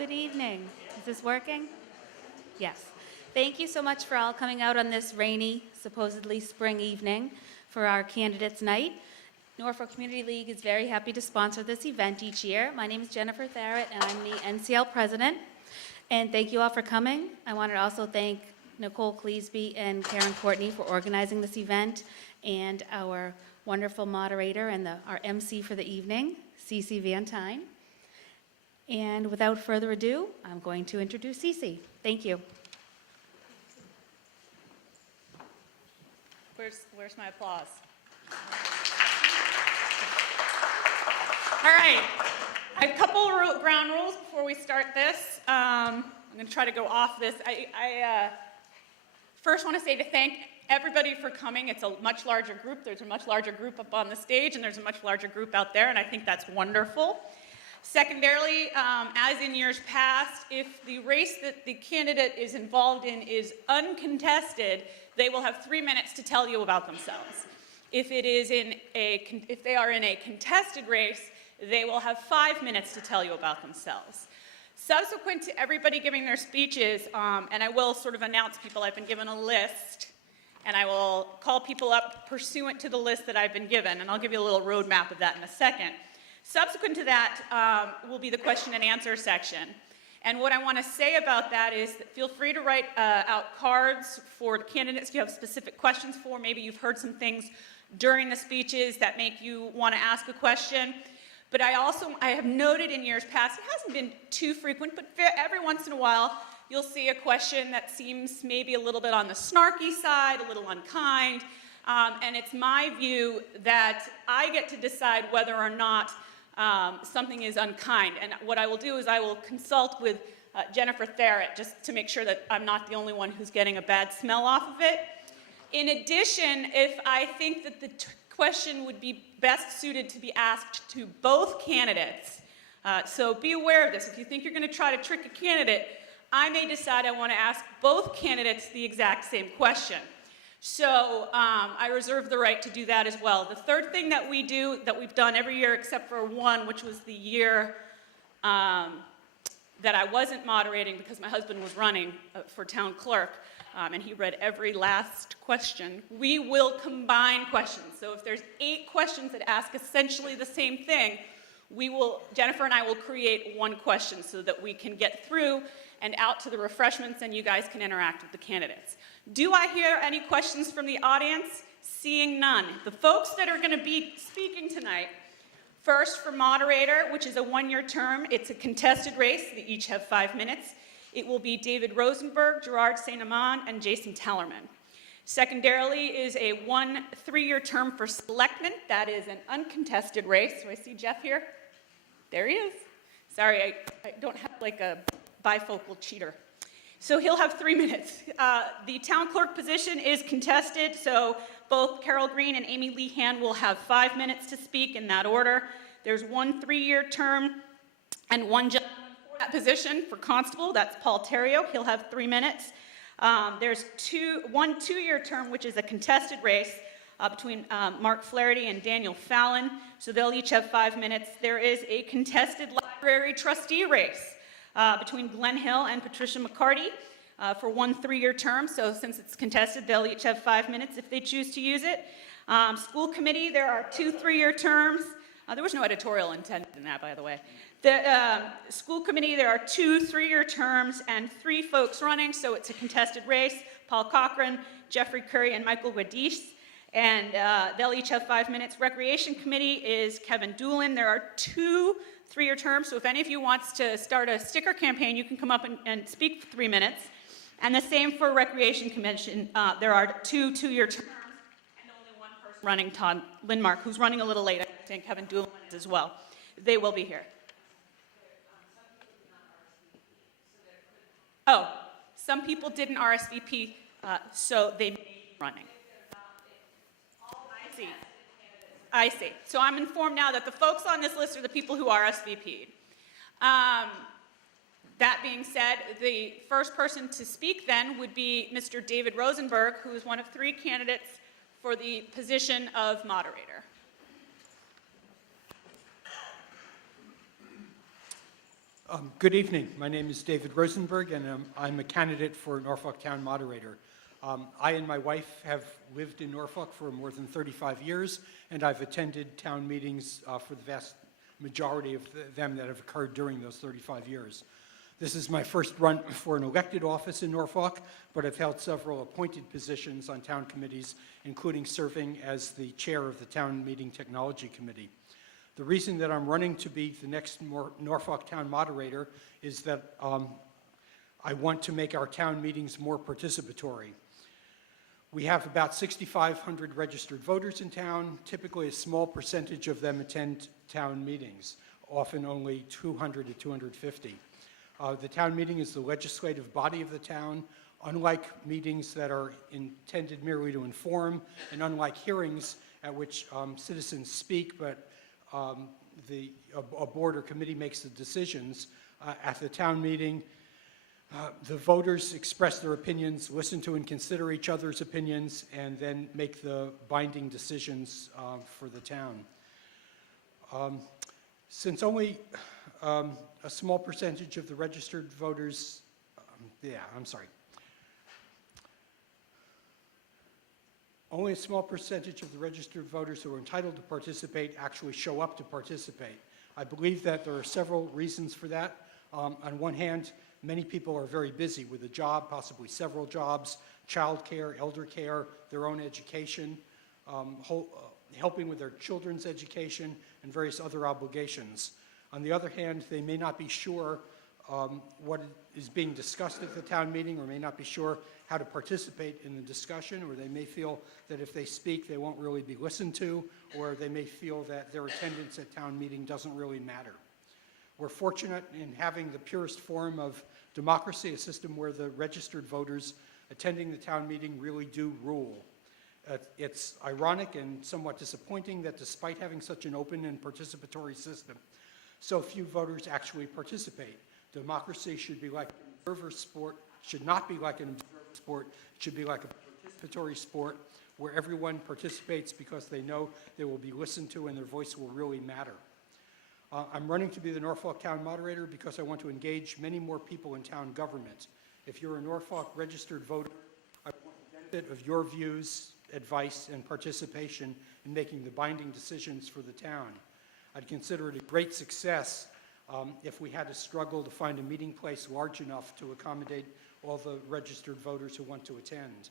Good evening. Is this working? Yes. Thank you so much for all coming out on this rainy, supposedly spring evening for our candidates' night. Norfolk Community League is very happy to sponsor this event each year. My name is Jennifer Tharrett, and I'm the NCL president. And thank you all for coming. I wanted to also thank Nicole Cleesby and Karen Courtney for organizing this event, and our wonderful moderator and our MC for the evening, Cece Van Tine. And without further ado, I'm going to introduce Cece. Thank you. Where's my applause? All right, I have a couple of ground rules before we start this. I'm going to try to go off this. I first want to say to thank everybody for coming. It's a much larger group. There's a much larger group up on the stage, and there's a much larger group out there, and I think that's wonderful. Secondarily, as in years past, if the race that the candidate is involved in is uncontested, they will have 3 minutes to tell you about themselves. If they are in a contested race, they will have 5 minutes to tell you about themselves. Subsequent to everybody giving their speeches, and I will sort of announce people, I've been given a list, and I will call people up pursuant to the list that I've been given, and I'll give you a little roadmap of that in a second. Subsequent to that will be the question and answer section. And what I want to say about that is that feel free to write out cards for the candidates you have specific questions for. Maybe you've heard some things during the speeches that make you want to ask a question. But I have noted in years past, it hasn't been too frequent, but every once in a while, you'll see a question that seems maybe a little bit on the snarky side, a little unkind. And it's my view that I get to decide whether or not something is unkind. And what I will do is I will consult with Jennifer Tharrett just to make sure that I'm not the only one who's getting a bad smell off of it. In addition, if I think that the question would be best suited to be asked to both candidates, so be aware of this. If you think you're going to try to trick a candidate, I may decide I want to ask both candidates the exact same question. So I reserve the right to do that as well. The third thing that we do, that we've done every year except for one, which was the year that I wasn't moderating because my husband was running for town clerk, and he read every last question, we will combine questions. So if there's 8 questions that ask essentially the same thing, Jennifer and I will create one question so that we can get through and out to the refreshments and you guys can interact with the candidates. Do I hear any questions from the audience? Seeing none. The folks that are going to be speaking tonight, first for moderator, which is a 1-year term, it's a contested race. They each have 5 minutes. It will be David Rosenberg, Gerard St. Amand, and Jason Tellerman. Secondarily is a 3-year term for selectman. That is an uncontested race. Do I see Jeff here? There he is. Sorry, I don't have like a bifocal cheater. So he'll have 3 minutes. The town clerk position is contested, so both Carol Green and Amy Lehan will have 5 minutes to speak in that order. There's 1 3-year term and 1 gentleman for that position for constable. That's Paul Terrio. He'll have 3 minutes. There's 1 2-year term, which is a contested race between Mark Flaherty and Daniel Fallon. So they'll each have 5 minutes. There is a contested library trustee race between Glenn Hill and Patricia McCarty for 1 3-year term. So since it's contested, they'll each have 5 minutes if they choose to use it. School committee, there are 2 3-year terms. There was no editorial intended in that, by the way. The school committee, there are 2 3-year terms and 3 folks running, so it's a contested race. Paul Cochran, Jeffrey Curry, and Michael Guadish. And they'll each have 5 minutes. Recreation committee is Kevin Doolin. There are 2 3-year terms, so if any of you wants to start a sticker campaign, you can come up and speak for 3 minutes. And the same for Recreation Commission. There are 2 2-year terms and only 1 person running, Todd Lindmark, who's running a little late. I think Kevin Doolin is as well. They will be here. Oh, some people didn't RSVP, so they may be running. I see. So I'm informed now that the folks on this list are the people who RSVP'd. That being said, the first person to speak then would be Mr. David Rosenberg, who is one of 3 candidates for the position of moderator. Good evening. My name is David Rosenberg, and I'm a candidate for Norfolk Town Moderator. I and my wife have lived in Norfolk for more than 35 years, and I've attended town meetings for the vast majority of them that have occurred during those 35 years. This is my first run for an elected office in Norfolk, but I've held several appointed positions on town committees, including serving as the chair of the Town Meeting Technology Committee. The reason that I'm running to be the next Norfolk Town Moderator is that I want to make our town meetings more participatory. We have about 6,500 registered voters in town. Typically, a small percentage of them attend town meetings, often only 200 to 250. The town meeting is the legislative body of the town. Unlike meetings that are intended merely to inform, and unlike hearings at which citizens speak, but a board or committee makes the decisions, at the town meeting, the voters express their opinions, listen to and consider each other's opinions, and then make the binding decisions for the town. Since only a small percentage of the registered voters, only a small percentage of the registered voters who are entitled to participate actually show up to participate. I believe that there are several reasons for that. On one hand, many people are very busy with a job, possibly several jobs, child care, elder care, their own education, helping with their children's education, and various other obligations. On the other hand, they may not be sure what is being discussed at the town meeting, or may not be sure how to participate in the discussion, or they may feel that if they speak, they won't really be listened to, or they may feel that their attendance at town meeting doesn't really matter. We're fortunate in having the purest form of democracy, a system where the registered voters attending the town meeting really do rule. It's ironic and somewhat disappointing that despite having such an open and participatory system, so few voters actually participate. Democracy should be like an observer sport, should not be like an observer sport, it should be like a participatory sport where everyone participates because they know they will be listened to and their voice will really matter. I'm running to be the Norfolk Town Moderator because I want to engage many more people in town government. If you're a Norfolk registered voter, I want the benefit of your views, advice, and participation in making the binding decisions for the town. I'd consider it a great success if we had to struggle to find a meeting place large enough to accommodate all the registered voters who want to attend.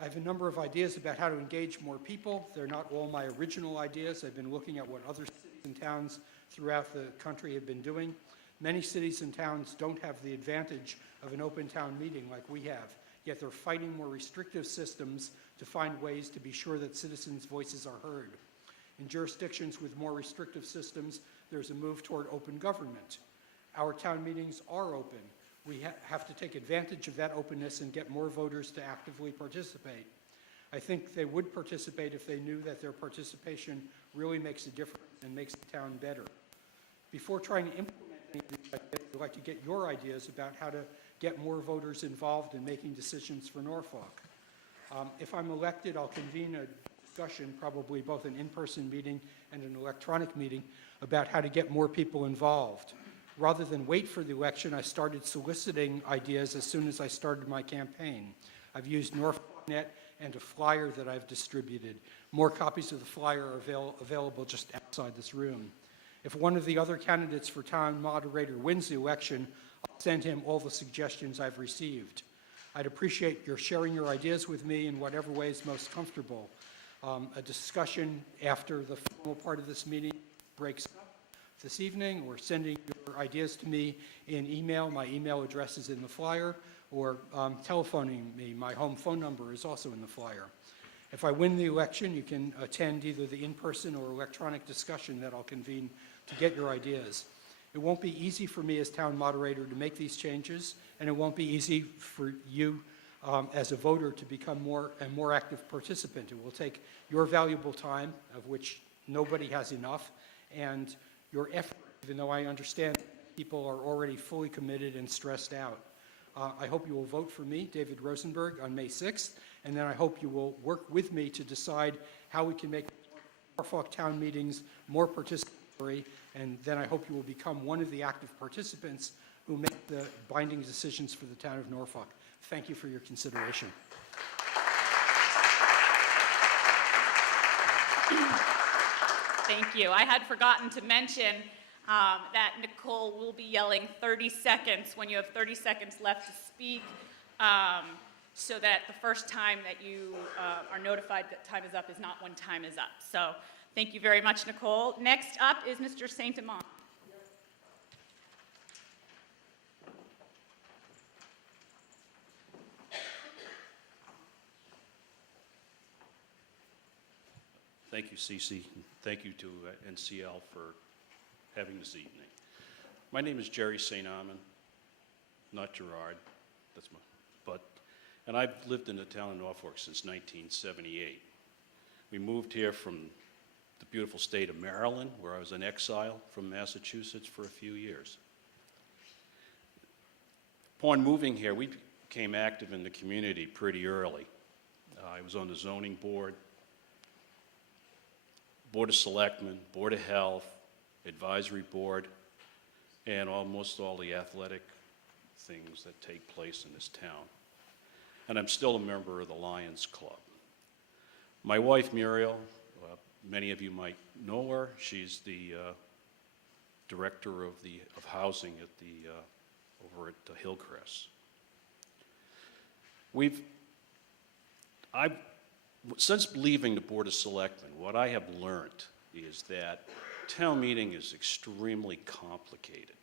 I have a number of ideas about how to engage more people. They're not all my original ideas. I've been looking at what other cities and towns throughout the country have been doing. Many cities and towns don't have the advantage of an open town meeting like we have, yet they're fighting more restrictive systems to find ways to be sure that citizens' voices are heard. In jurisdictions with more restrictive systems, there's a move toward open government. Our town meetings are open. We have to take advantage of that openness and get more voters to actively participate. I think they would participate if they knew that their participation really makes a difference and makes the town better. Before trying to implement any of these ideas, I'd like to get your ideas about how to get more voters involved in making decisions for Norfolk. If I'm elected, I'll convene a discussion, probably both an in-person meeting and an electronic meeting, about how to get more people involved. Rather than wait for the election, I started soliciting ideas as soon as I started my campaign. I've used Norfolk.net and a flyer that I've distributed. More copies of the flyer are available just outside this room. If one of the other candidates for town moderator wins the election, I'll send him all the suggestions I've received. I'd appreciate your sharing your ideas with me in whatever way is most comfortable. A discussion after the formal part of this meeting breaks up this evening, or sending your ideas to me in email. My email address is in the flyer, or telephoning me. My home phone number is also in the flyer. If I win the election, you can attend either the in-person or electronic discussion that I'll convene to get your ideas. It won't be easy for me as town moderator to make these changes, and it won't be easy for you as a voter to become a more active participant. It will take your valuable time, of which nobody has enough, and your effort, even though I understand people are already fully committed and stressed out. I hope you will vote for me, David Rosenberg, on May 6th, and then I hope you will work with me to decide how we can make Norfolk town meetings more participatory and then I hope you will become one of the active participants who make the binding decisions for the town of Norfolk. Thank you for your consideration. Thank you. I had forgotten to mention that Nicole will be yelling 30 seconds when you have 30 seconds left to speak, so that the first time that you are notified that time is up is not when time is up. So thank you very much, Nicole. Next up is Mr. Saint-Amand. Thank you, Cece. Thank you to NCL for having this evening. My name is Jerry St. Amand, not Gerard. And I've lived in the town of Norfolk since 1978. We moved here from the beautiful state of Maryland, where I was in exile from Massachusetts for a few years. Upon moving here, we became active in the community pretty early. I was on the zoning board, Board of Selectmen, Board of Health, Advisory Board, and almost all the athletic things that take place in this town. And I'm still a member of the Lions Club. My wife, Muriel, many of you might know her. She's the director of housing at over at Hillcrest. Since leaving the Board of Selectmen, what I have learned is that town meeting is extremely complicated.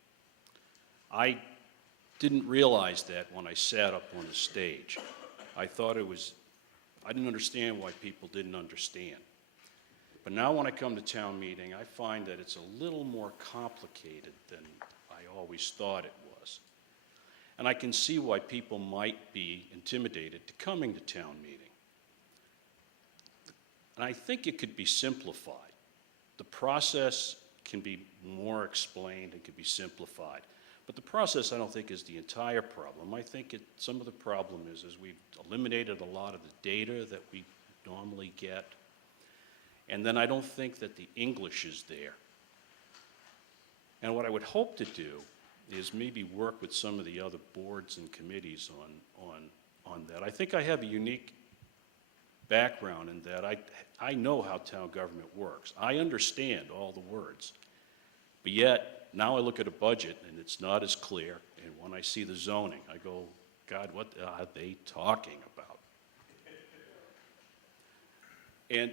I didn't realize that when I sat up on the stage. I didn't understand why people didn't understand. But now when I come to town meeting, I find that it's a little more complicated than I always thought it was. And I can see why people might be intimidated to coming to town meeting. And I think it could be simplified. The process can be more explained and can be simplified. But the process, I don't think, is the entire problem. I think some of the problem is we've eliminated a lot of the data that we normally get. And then I don't think that the English is there. And what I would hope to do is maybe work with some of the other boards and committees on that. I think I have a unique background in that I know how town government works. I understand all the words. But yet, now I look at a budget and it's not as clear. And when I see the zoning, I go, God, what are they talking about? And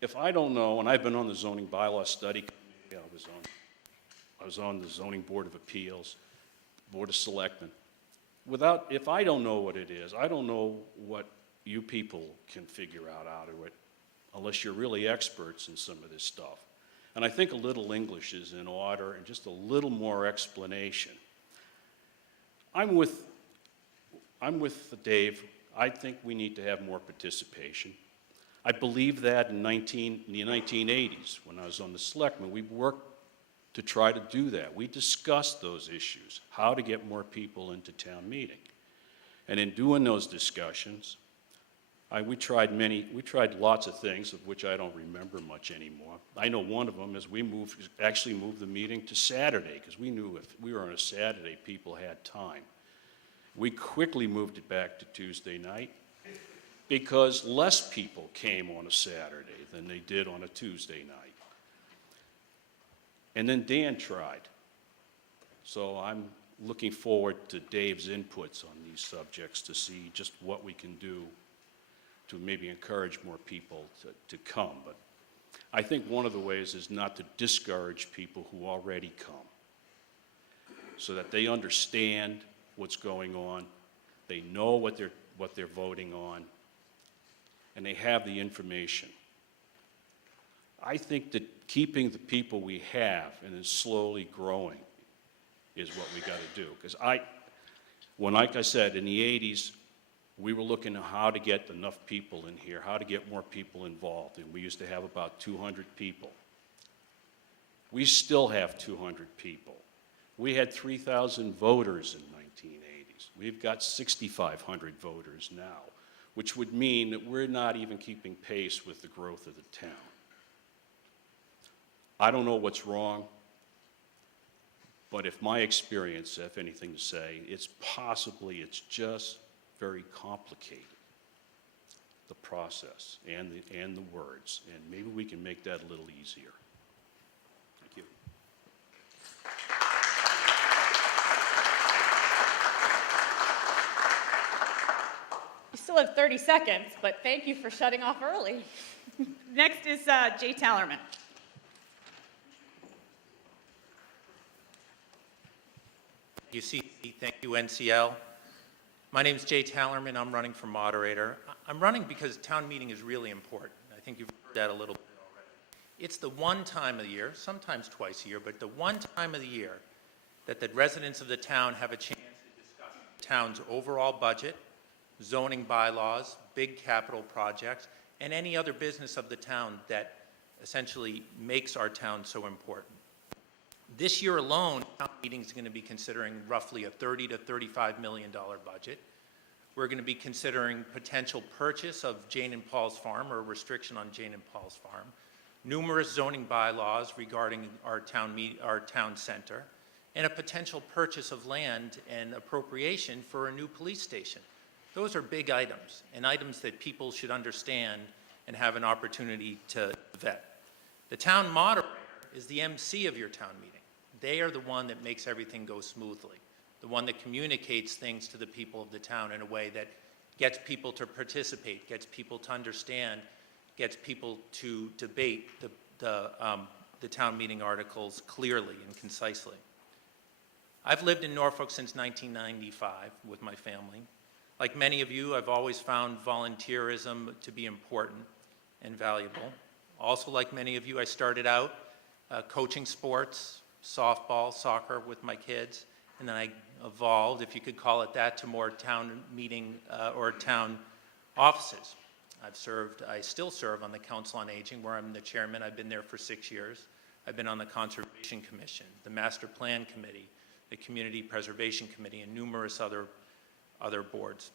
if I don't know, and I've been on the zoning bylaw study committee, I was on the zoning board of appeals, board of selectmen. If I don't know what it is, I don't know what you people can figure out of it, unless you're really experts in some of this stuff. And I think a little English is in order and just a little more explanation. I'm with Dave. I think we need to have more participation. I believe that in the 1980s, when I was on the selectmen, we worked to try to do that. We discussed those issues, how to get more people into town meeting. And in doing those discussions, we tried lots of things, of which I don't remember much anymore. I know one of them is we actually moved the meeting to Saturday, because we knew if we were on a Saturday, people had time. We quickly moved it back to Tuesday night, because less people came on a Saturday than they did on a Tuesday night. And then Dan tried. So I'm looking forward to Dave's inputs on these subjects to see just what we can do to maybe encourage more people to come. But I think one of the ways is not to discourage people who already come, so that they understand what's going on, they know what they're voting on, and they have the information. I think that keeping the people we have and then slowly growing is what we got to do. Because like I said, in the 80s, we were looking at how to get enough people in here, how to get more people involved, and we used to have about 200 people. We still have 200 people. We had 3,000 voters in the 1980s. We've got 6,500 voters now, which would mean that we're not even keeping pace with the growth of the town. I don't know what's wrong, but if my experience, if anything to say, it's just very complicated, the process and the words, and maybe we can make that a little easier. Thank you. You still have 30 seconds, but thank you for shutting off early. Next is Jay Tallerman. Thank you, NCL. My name is Jay Tallerman. I'm running for moderator. I'm running because town meeting is really important. I think you've heard that a little bit already. It's the one time of the year, sometimes twice a year, but the one time of the year that the residents of the town have a chance to discuss the town's overall budget, zoning bylaws, big capital projects, and any other business of the town that essentially makes our town so important. This year alone, town meeting is going to be considering roughly a $30 to $35 million budget. We're going to be considering potential purchase of Jane and Paul's Farm, or a restriction on Jane and Paul's Farm, numerous zoning bylaws regarding our town center, and a potential purchase of land and appropriation for a new police station. Those are big items, and items that people should understand and have an opportunity to vet. The town moderator is the MC of your town meeting. They are the one that makes everything go smoothly, the one that communicates things to the people of the town in a way that gets people to participate, gets people to understand, gets people to debate the town meeting articles clearly and concisely. I've lived in Norfolk since 1995 with my family. Like many of you, I've always found volunteerism to be important and valuable. Also, like many of you, I started out coaching sports, softball, soccer with my kids, and then I evolved, if you could call it that, to more town meeting or town offices. I still serve on the Council on Aging, where I'm the chairman. I've been there for 6 years. I've been on the Conservation Commission, the Master Plan Committee, the Community Preservation Committee, and numerous other boards.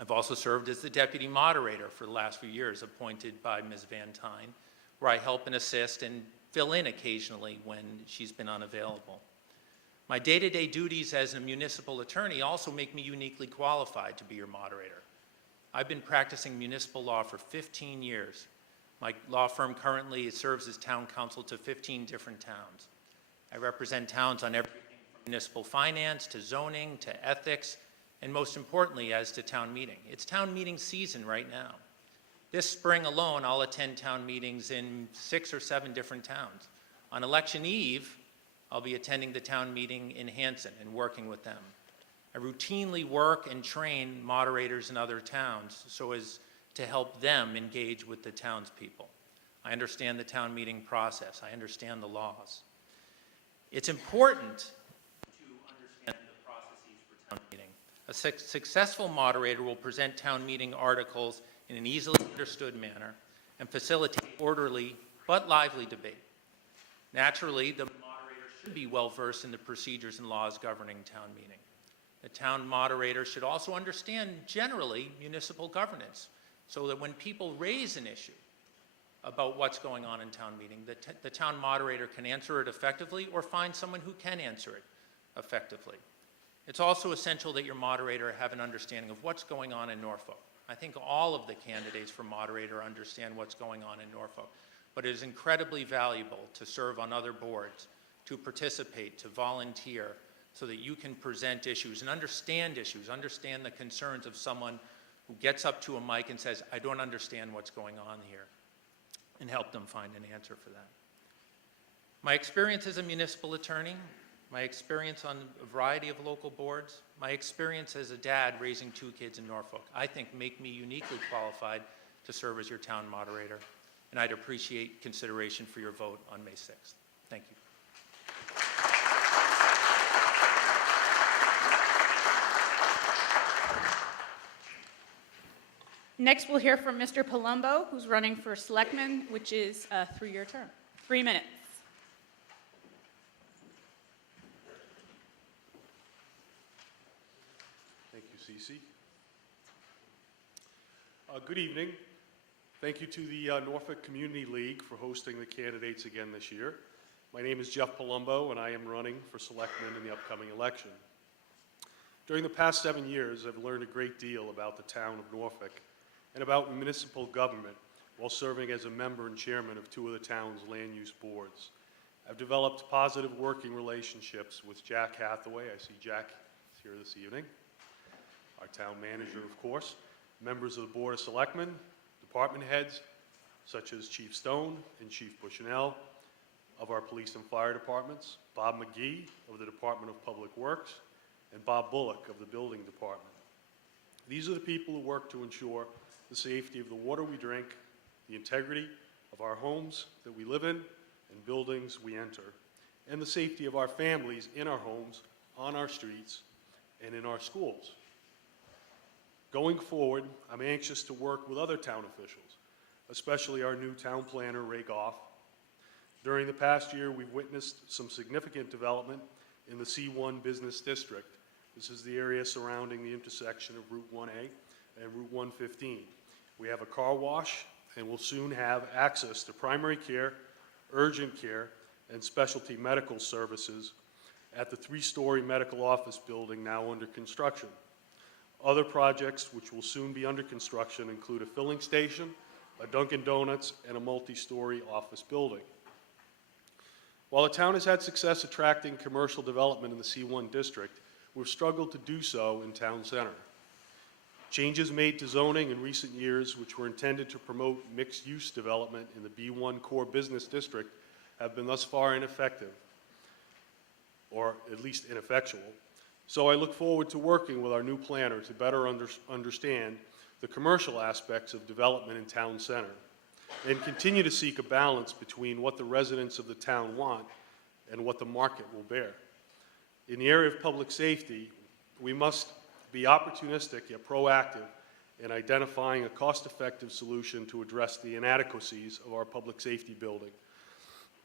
I've also served as the deputy moderator for the last few years, appointed by Ms. Van Tyne, where I help and assist and fill in occasionally when she's been unavailable. My day-to-day duties as a municipal attorney also make me uniquely qualified to be your moderator. I've been practicing municipal law for 15 years. My law firm currently serves as town counsel to 15 different towns. I represent towns on everything from municipal finance to zoning to ethics, and most importantly, as to town meeting. It's town meeting season right now. This spring alone, I'll attend town meetings in 6 or 7 different towns. On election eve, I'll be attending the town meeting in Hanson and working with them. I routinely work and train moderators in other towns so as to help them engage with the townspeople. I understand the town meeting process. I understand the laws. It's important to understand the processes for town meeting. A successful moderator will present town meeting articles in an easily understood manner and facilitate orderly but lively debate. Naturally, the moderator should be well-versed in the procedures and laws governing town meeting. The town moderator should also understand generally municipal governance so that when people raise an issue about what's going on in town meeting, the town moderator can answer it effectively or find someone who can answer it effectively. It's also essential that your moderator have an understanding of what's going on in Norfolk. I think all of the candidates for moderator understand what's going on in Norfolk, but it is incredibly valuable to serve on other boards, to participate, to volunteer, so that you can present issues and understand the concerns of someone who gets up to a mic and says, I don't understand what's going on here, and help them find an answer for that. My experience as a municipal attorney, my experience on a variety of local boards, my experience as a dad raising 2 kids in Norfolk, I think make me uniquely qualified to serve as your town moderator, and I'd appreciate consideration for your vote on May 6th. Thank you. Next, we'll hear from Mr. Palumbo, who's running for selectman, which is a 3-year term. 3 minutes. Thank you, Cece. Good evening. Thank you to the Norfolk Community League for hosting the candidates again this year. My name is Jeff Palumbo, and I am running for selectman in the upcoming election. During the past 7 years, I've learned a great deal about the town of Norfolk and about municipal government while serving as a member and chairman of 2 of the town's land use boards. I've developed positive working relationships with Jack Hathaway. I see Jack is here this evening. Our town manager, of course, members of the Board of Selectmen, department heads, such as Chief Stone and Chief Bushnell of our police and fire departments, Bob McGee of the Department of Public Works, and Bob Bullock of the Building Department. These are the people who work to ensure the safety of the water we drink, the integrity of our homes that we live in and buildings we enter, and the safety of our families in our homes, on our streets, and in our schools. Going forward, I'm anxious to work with other town officials, especially our new town planner, Ray Goff. During the past year, we've witnessed some significant development in the C1 business district. This is the area surrounding the intersection of Route 1A and Route 115. We have a car wash, and will soon have access to primary care, urgent care, and specialty medical services at the 3-story medical office building now under construction. Other projects which will soon be under construction include a filling station, a Dunkin' Donuts, and a multi-story office building. While the town has had success attracting commercial development in the C1 district, we've struggled to do so in town center. Changes made to zoning in recent years, which were intended to promote mixed-use development in the B1 core business district, have been thus far ineffective, or at least ineffectual. So I look forward to working with our new planner to better understand the commercial aspects of development in town center and continue to seek a balance between what the residents of the town want and what the market will bear. In the area of public safety, we must be opportunistic yet proactive in identifying a cost-effective solution to address the inadequacies of our public safety building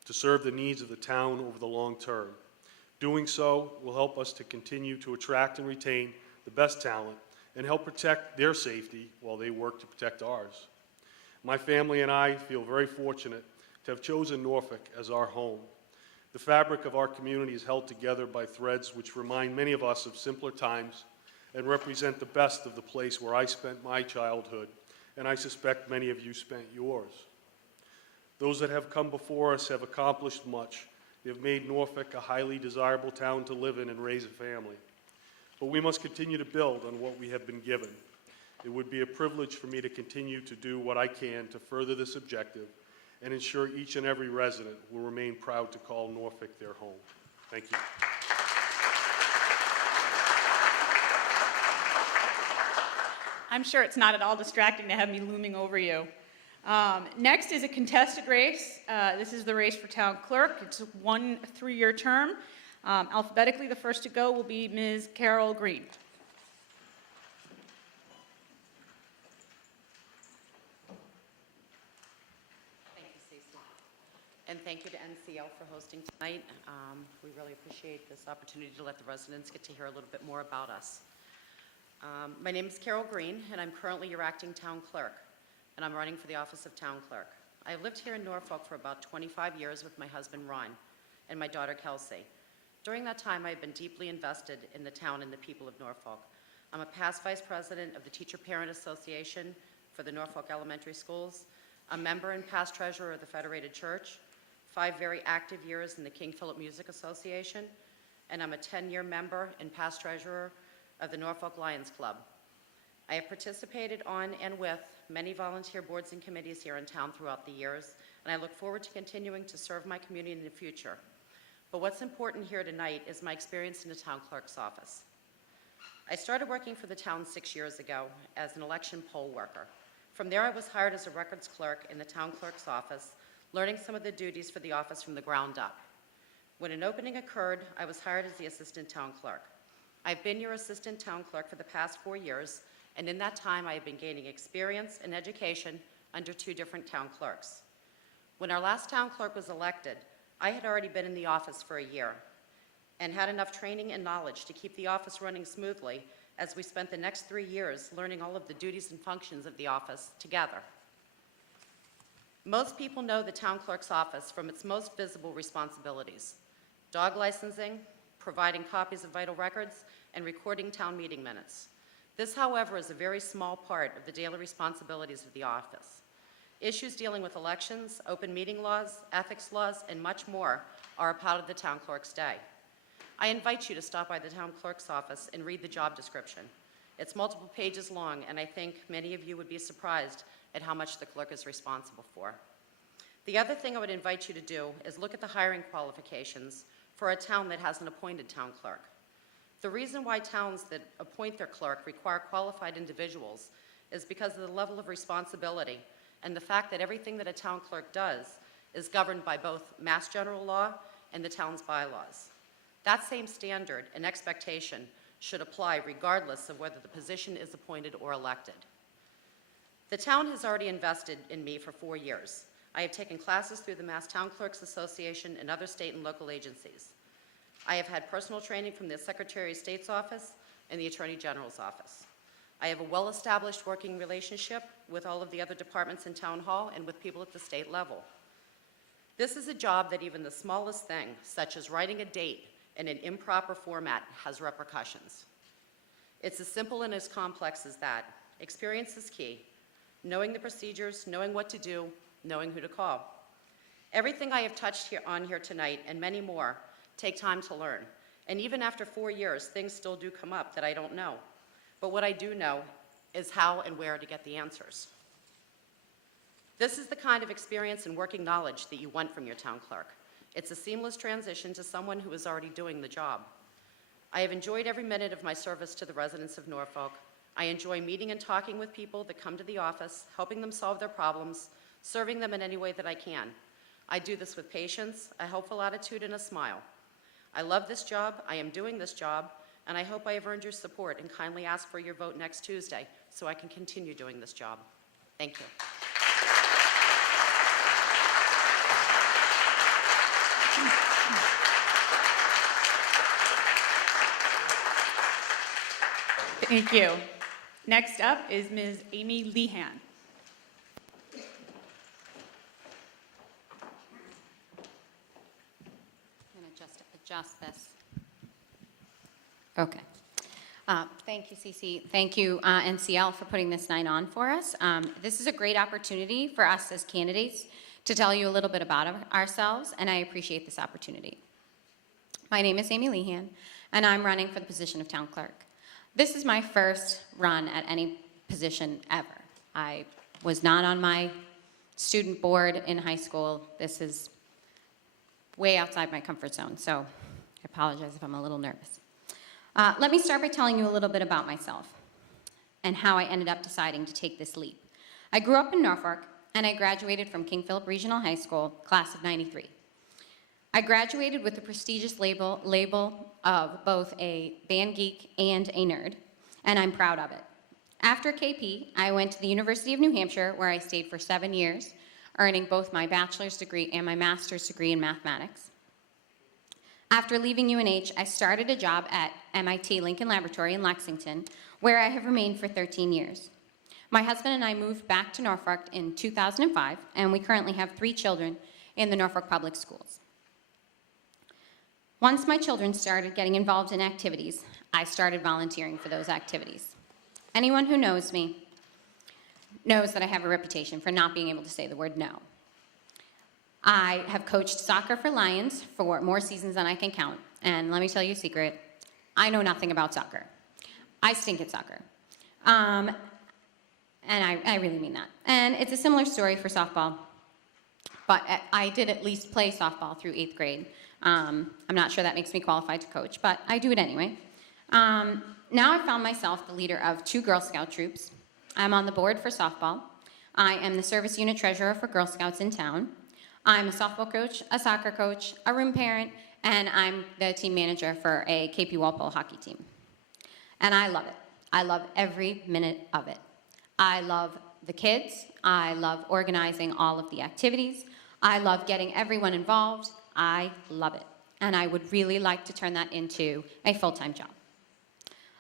to serve the needs of the town over the long term. Doing so will help us to continue to attract and retain the best talent and help protect their safety while they work to protect ours. My family and I feel very fortunate to have chosen Norfolk as our home. The fabric of our community is held together by threads which remind many of us of simpler times and represent the best of the place where I spent my childhood, and I suspect many of you spent yours. Those that have come before us have accomplished much. They have made Norfolk a highly desirable town to live in and raise a family. But we must continue to build on what we have been given. It would be a privilege for me to continue to do what I can to further this objective and ensure each and every resident will remain proud to call Norfolk their home. Thank you. I'm sure it's not at all distracting to have me looming over you. Next is a contested race. This is the race for town clerk. It's a 1 3-year term. Alphabetically, the first to go will be Ms. Carol Green. Thank you, Cecil. And thank you to NCL for hosting tonight. We really appreciate this opportunity to let the residents get to hear a little bit more about us. My name is Carol Green, and I'm currently your acting town clerk, and I'm running for the office of town clerk. I've lived here in Norfolk for about 25 years with my husband, Ron, and my daughter, Kelsey. During that time, I've been deeply invested in the town and the people of Norfolk. I'm a past vice president of the Teacher-Parent Association for the Norfolk Elementary Schools, a member and past treasurer of the Federated Church, 5 very active years in the King Philip Music Association, and I'm a 10-year member and past treasurer of the Norfolk Lions Club. I have participated on and with many volunteer boards and committees here in town throughout the years, and I look forward to continuing to serve my community in the future. But what's important here tonight is my experience in the town clerk's office. I started working for the town 6 years ago as an election poll worker. From there, I was hired as a records clerk in the town clerk's office, learning some of the duties for the office from the ground up. When an opening occurred, I was hired as the assistant town clerk. I've been your assistant town clerk for the past 4 years, and in that time, I have been gaining experience and education under 2 different town clerks. When our last town clerk was elected, I had already been in the office for a year and had enough training and knowledge to keep the office running smoothly as we spent the next 3 years learning all of the duties and functions of the office together. Most people know the town clerk's office from its most visible responsibilities: dog licensing, providing copies of vital records, and recording town meeting minutes. This, however, is a very small part of the daily responsibilities of the office. Issues dealing with elections, open meeting laws, ethics laws, and much more are a part of the town clerk's day. I invite you to stop by the town clerk's office and read the job description. It's multiple pages long, and I think many of you would be surprised at how much the clerk is responsible for. The other thing I would invite you to do is look at the hiring qualifications for a town that has an appointed town clerk. The reason why towns that appoint their clerk require qualified individuals is because of the level of responsibility and the fact that everything that a town clerk does is governed by both Mass General Law and the town's bylaws. That same standard and expectation should apply regardless of whether the position is appointed or elected. The town has already invested in me for 4 years. I have taken classes through the Mass Town Clerks Association and other state and local agencies. I have had personal training from the Secretary of State's office and the Attorney General's office. I have a well-established working relationship with all of the other departments in Town Hall and with people at the state level. This is a job that even the smallest thing, such as writing a date in an improper format, has repercussions. It's as simple and as complex as that. Experience is key. Knowing the procedures, knowing what to do, knowing who to call. Everything I have touched on here tonight, and many more, take time to learn. And even after 4 years, things still do come up that I don't know. But what I do know is how and where to get the answers. This is the kind of experience and working knowledge that you want from your town clerk. It's a seamless transition to someone who is already doing the job. I have enjoyed every minute of my service to the residents of Norfolk. I enjoy meeting and talking with people that come to the office, helping them solve their problems, serving them in any way that I can. I do this with patience, a helpful attitude, and a smile. I love this job, I am doing this job, and I hope I have earned your support and kindly ask for your vote next Tuesday so I can continue doing this job. Thank you. Thank you. Next up is Ms. Amy Lehan. I'm going to just adjust this. Okay. Thank you, Cece. Thank you, NCL, for putting this night on for us. This is a great opportunity for us as candidates to tell you a little bit about ourselves, and I appreciate this opportunity. My name is Amy Lehan, and I'm running for the position of town clerk. This is my first run at any position ever. I was not on my student board in high school. This is way outside my comfort zone, so I apologize if I'm a little nervous. Let me start by telling you a little bit about myself and how I ended up deciding to take this leap. I grew up in Norfolk, and I graduated from King Philip Regional High School, class of '93. I graduated with the prestigious label of both a band geek and a nerd, and I'm proud of it. After KP, I went to the University of New Hampshire, where I stayed for 7 years, earning both my bachelor's degree and my master's degree in mathematics. After leaving UNH, I started a job at MIT Lincoln Laboratory in Lexington, where I have remained for 13 years. My husband and I moved back to Norfolk in 2005, and we currently have 3 children in the Norfolk Public Schools. Once my children started getting involved in activities, I started volunteering for those activities. Anyone who knows me knows that I have a reputation for not being able to say the word no. I have coached soccer for Lions for more seasons than I can count, and let me tell you a secret, I know nothing about soccer. I stink at soccer. And I really mean that. And it's a similar story for softball, but I did at least play softball through 8th grade. I'm not sure that makes me qualified to coach, but I do it anyway. Now I've found myself the leader of 2 Girl Scout troops. I'm on the board for softball. I am the service unit treasurer for Girl Scouts in town. I'm a softball coach, a soccer coach, a room parent, and I'm the team manager for a KP Walpole hockey team. And I love it. I love every minute of it. I love the kids. I love organizing all of the activities. I love getting everyone involved. I love it. And I would really like to turn that into a full-time job.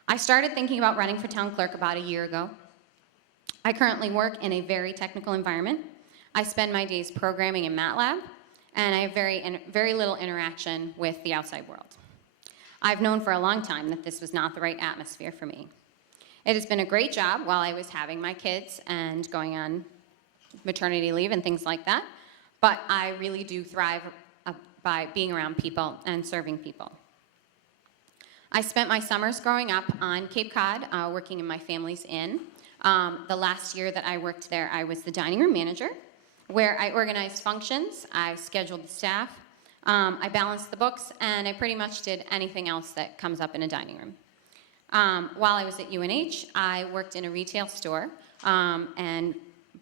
I started thinking about running for town clerk about a year ago. I currently work in a very technical environment. I spend my days programming in MATLAB, and I have very little interaction with the outside world. I've known for a long time that this was not the right atmosphere for me. It has been a great job while I was having my kids and going on maternity leave and things like that, but I really do thrive by being around people and serving people. I spent my summers growing up on Cape Cod, working in my family's inn. The last year that I worked there, I was the dining room manager, where I organized functions, I scheduled the staff, I balanced the books, and I pretty much did anything else that comes up in a dining room. While I was at UNH, I worked in a retail store, and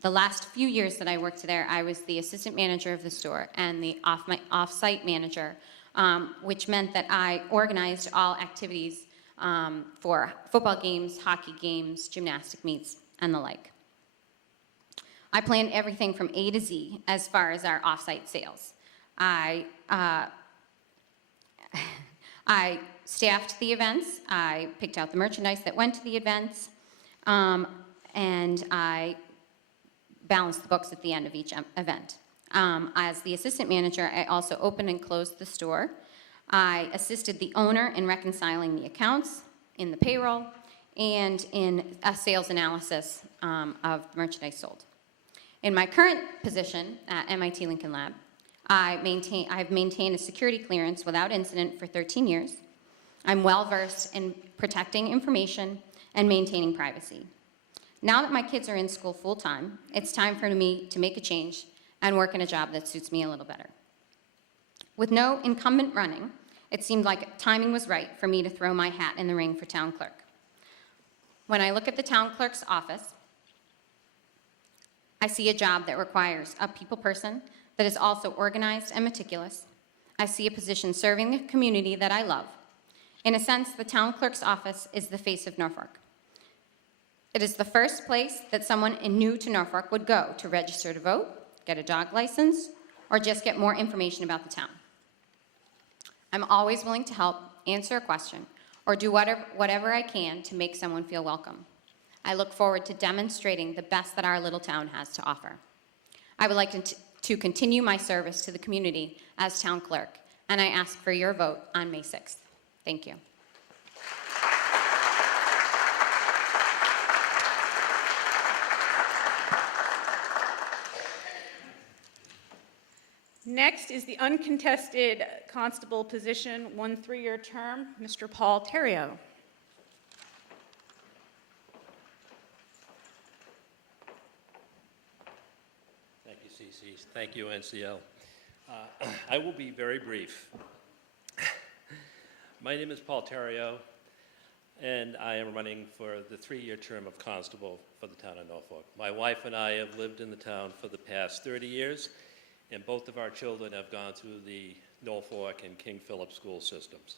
the last few years that I worked there, I was the assistant manager of the store and the off-site manager, which meant that I organized all activities for football games, hockey games, gymnastic meets, and the like. I planned everything from A to Z as far as our off-site sales. I staffed the events, I picked out the merchandise that went to the events, and I balanced the books at the end of each event. As the assistant manager, I also opened and closed the store. I assisted the owner in reconciling the accounts, in the payroll, and in a sales analysis of merchandise sold. In my current position at MIT Lincoln Lab, I've maintained a security clearance without incident for 13 years. I'm well-versed in protecting information and maintaining privacy. Now that my kids are in school full-time, it's time for me to make a change and work in a job that suits me a little better. With no incumbent running, it seemed like timing was right for me to throw my hat in the ring for town clerk. When I look at the town clerk's office, I see a job that requires a people person that is also organized and meticulous. I see a position serving the community that I love. In a sense, the town clerk's office is the face of Norfolk. It is the first place that someone new to Norfolk would go to register to vote, get a dog license, or just get more information about the town. I'm always willing to help, answer a question, or do whatever I can to make someone feel welcome. I look forward to demonstrating the best that our little town has to offer. I would like to continue my service to the community as town clerk, and I ask for your vote on May 6th. Thank you. Next is the uncontested constable position, 1 3-year term, Mr. Paul Terrio. Thank you, CC. Thank you, NCL. I will be very brief. My name is Paul Terrio, and I am running for the 3-year term of constable for the town of Norfolk. My wife and I have lived in the town for the past 30 years, and both of our children have gone through the Norfolk and King Philip school systems.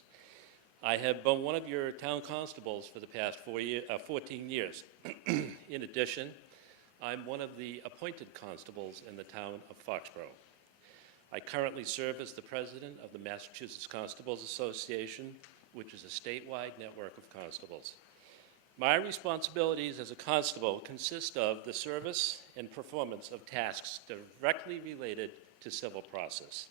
I have been one of your town constables for the past 14 years. In addition, I'm one of the appointed constables in the town of Foxborough. I currently serve as the president of the Massachusetts Constables Association, which is a statewide network of constables. My responsibilities as a constable consist of the service and performance of tasks directly related to civil process.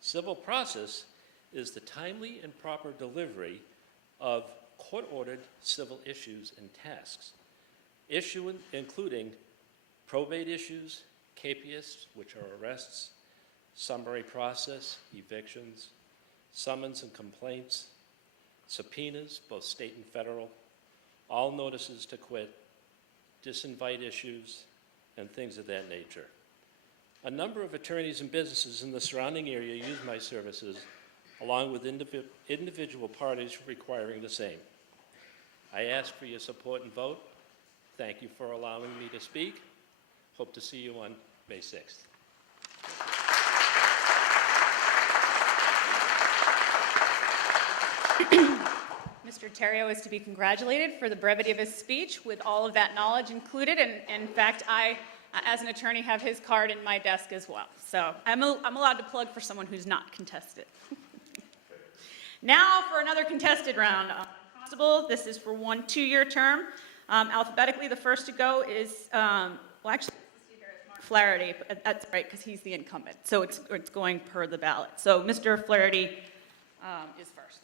Civil process is the timely and proper delivery of court-ordered civil issues and tasks, including probate issues, capias, which are arrests, summary process, evictions, summons and complaints, subpoenas, both state and federal, all notices to quit, disinvite issues, and things of that nature. A number of attorneys and businesses in the surrounding area use my services, along with individual parties requiring the same. I ask for your support and vote. Thank you for allowing me to speak. Hope to see you on May 6th. Mr. Terrio is to be congratulated for the brevity of his speech with all of that knowledge included. And in fact, I, as an attorney, have his card in my desk as well. So I'm allowed to plug for someone who's not contested. Now for another contested round. Constable, this is for 1 2-year term. Alphabetically, the first to go is, well, actually, let's see here, it's Flaherty. That's right, because he's the incumbent. So it's going per the ballot. So Mr. Flaherty is first.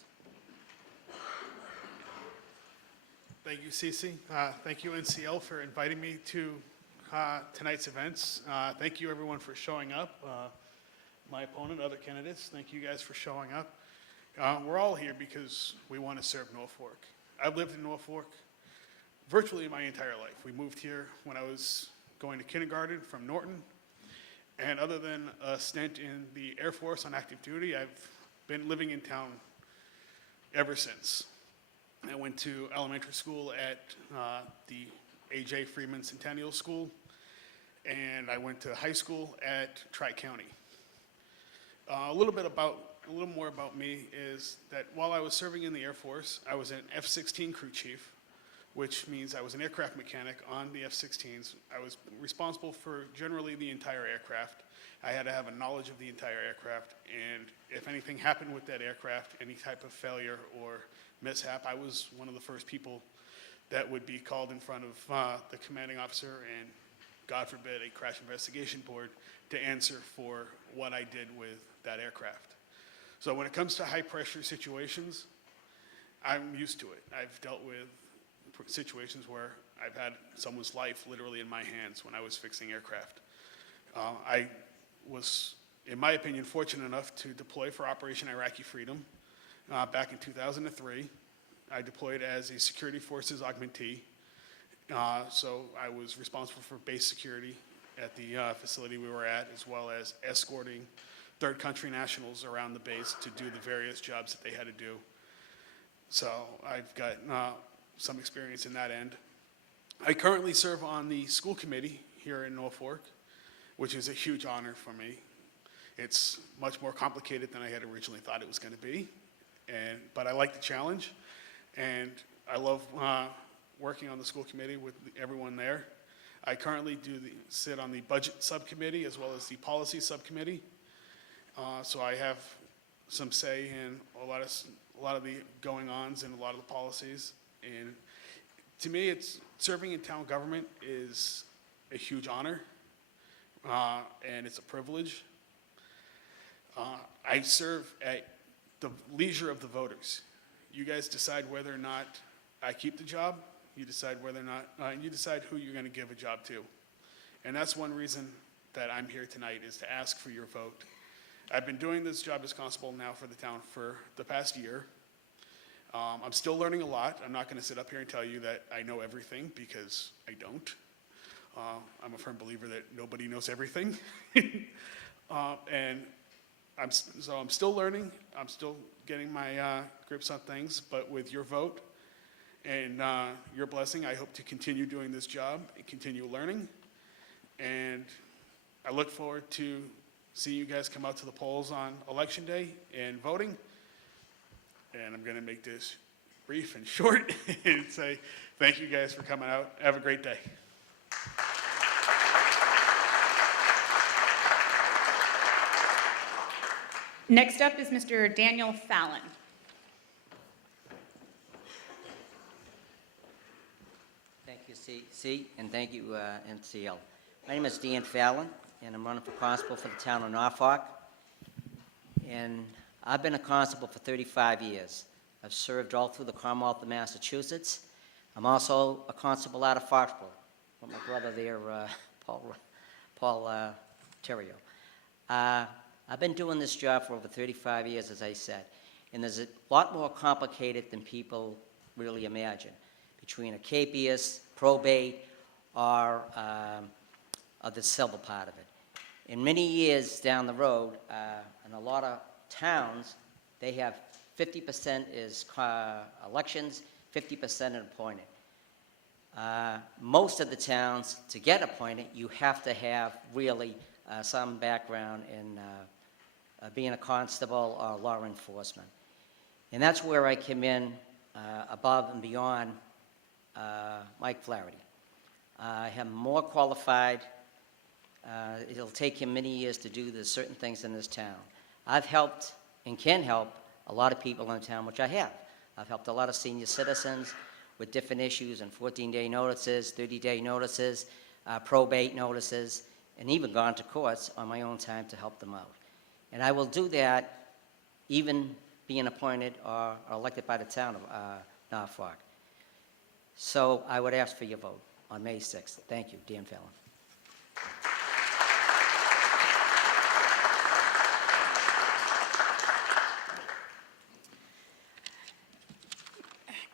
Thank you, Cece. Thank you, NCL, for inviting me to tonight's events. Thank you, everyone, for showing up. My opponent, other candidates, thank you guys for showing up. We're all here because we want to serve Norfolk. I've lived in Norfolk virtually my entire life. We moved here when I was going to kindergarten from Norton. And other than a stint in the Air Force on active duty, I've been living in town ever since. I went to elementary school at the A.J. Freeman Centennial School, and I went to high school at Tri-County. A little more about me is that while I was serving in the Air Force, I was an F-16 crew chief, which means I was an aircraft mechanic on the F-16s. I was responsible for generally the entire aircraft. I had to have a knowledge of the entire aircraft, and if anything happened with that aircraft, any type of failure or mishap, I was one of the first people that would be called in front of the commanding officer and, God forbid, a crash investigation board to answer for what I did with that aircraft. So when it comes to high-pressure situations, I'm used to it. I've dealt with situations where I've had someone's life literally in my hands when I was fixing aircraft. I was, in my opinion, fortunate enough to deploy for Operation Iraqi Freedom back in 2003. I deployed as a security forces augmentee. So I was responsible for base security at the facility we were at, as well as escorting third country nationals around the base to do the various jobs that they had to do. So I've got some experience in that end. I currently serve on the school committee here in Norfolk, which is a huge honor for me. It's much more complicated than I had originally thought it was going to be, but I like the challenge, and I love working on the school committee with everyone there. I currently sit on the budget subcommittee as well as the policy subcommittee, so I have some say in a lot of the going-ons and a lot of the policies. And to me, serving in town government is a huge honor, and it's a privilege. I serve at the leisure of the voters. You guys decide whether or not I keep the job. You decide whether or not, you decide who you're going to give a job to. And that's one reason that I'm here tonight, is to ask for your vote. I've been doing this job as constable now for the town for the past year. I'm still learning a lot. I'm not going to sit up here and tell you that I know everything, because I don't. I'm a firm believer that nobody knows everything. And I'm still learning. I'm still getting my grips on things, but with your vote and your blessing, I hope to continue doing this job and continue learning. And I look forward to seeing you guys come out to the polls on Election Day and voting. And I'm going to make this brief and short and say thank you guys for coming out. Have a great day. Next up is Mr. Daniel Fallon. Thank you, CC, and thank you, NCL. My name is Dan Fallon, and I'm running for constable for the town of Norfolk. And I've been a constable for 35 years. I've served all through the Commonwealth of Massachusetts. I'm also a constable out of Foxborough, with my brother there, Paul Terrio. I've been doing this job for over 35 years, as I said, and there's a lot more complicated than people really imagine, between a capias, probate, or the civil part of it. In many years down the road, in a lot of towns, they have 50% is elections, 50% are appointed. Most of the towns, to get appointed, you have to have really some background in being a constable or law enforcement. And that's where I come in above and beyond Mike Flaherty. I am more qualified. It'll take him many years to do certain things in this town. I've helped and can help a lot of people in the town, which I have. I've helped a lot of senior citizens with different issues and 14-day notices, 30-day notices, probate notices, and even gone to courts on my own time to help them out. And I will do that even being appointed or elected by the town of Norfolk. So I would ask for your vote on May 6th. Thank you, Dan Fallon.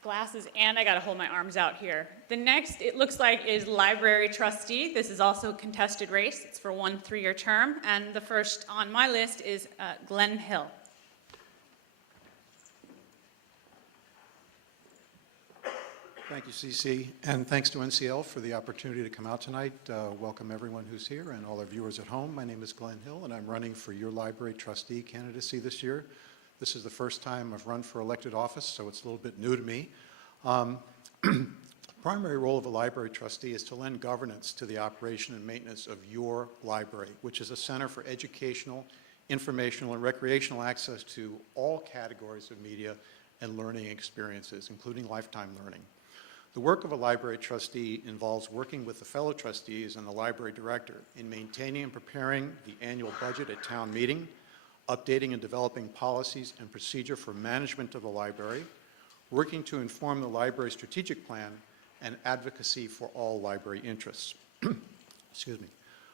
Glasses, and I gotta hold my arms out here. The next, it looks like, is library trustee. This is also a contested race. It's for 1 3-year term, and the first on my list is Glenn Hill. Thank you, CC, and thanks to NCL for the opportunity to come out tonight. Welcome everyone who's here and all our viewers at home. My name is Glenn Hill, and I'm running for your library trustee candidacy this year. This is the first time I've run for elected office, so it's a little bit new to me. The primary role of a library trustee is to lend governance to the operation and maintenance of your library, which is a center for educational, informational, and recreational access to all categories of media and learning experiences, including lifetime learning. The work of a library trustee involves working with the fellow trustees and the library director in maintaining and preparing the annual budget at town meeting, updating and developing policies and procedure for management of the library, working to inform the library's strategic plan, and advocacy for all library interests. Excuse me.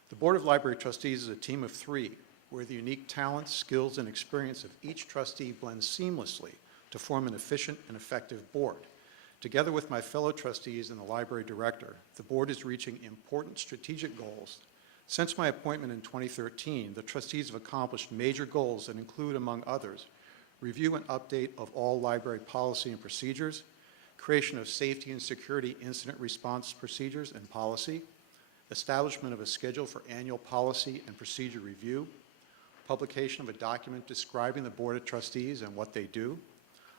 The Board of Library Trustees is a team of 3, where the unique talents, skills, and experience of each trustee blend seamlessly to form an efficient and effective board. Together with my fellow trustees and the library director, the board is reaching important strategic goals. Since my appointment in 2013, the trustees have accomplished major goals that include, among others, review and update of all library policy and procedures, creation of safety and security incident response procedures and policy, establishment of a schedule for annual policy and procedure review, publication of a document describing the Board of Trustees and what they do,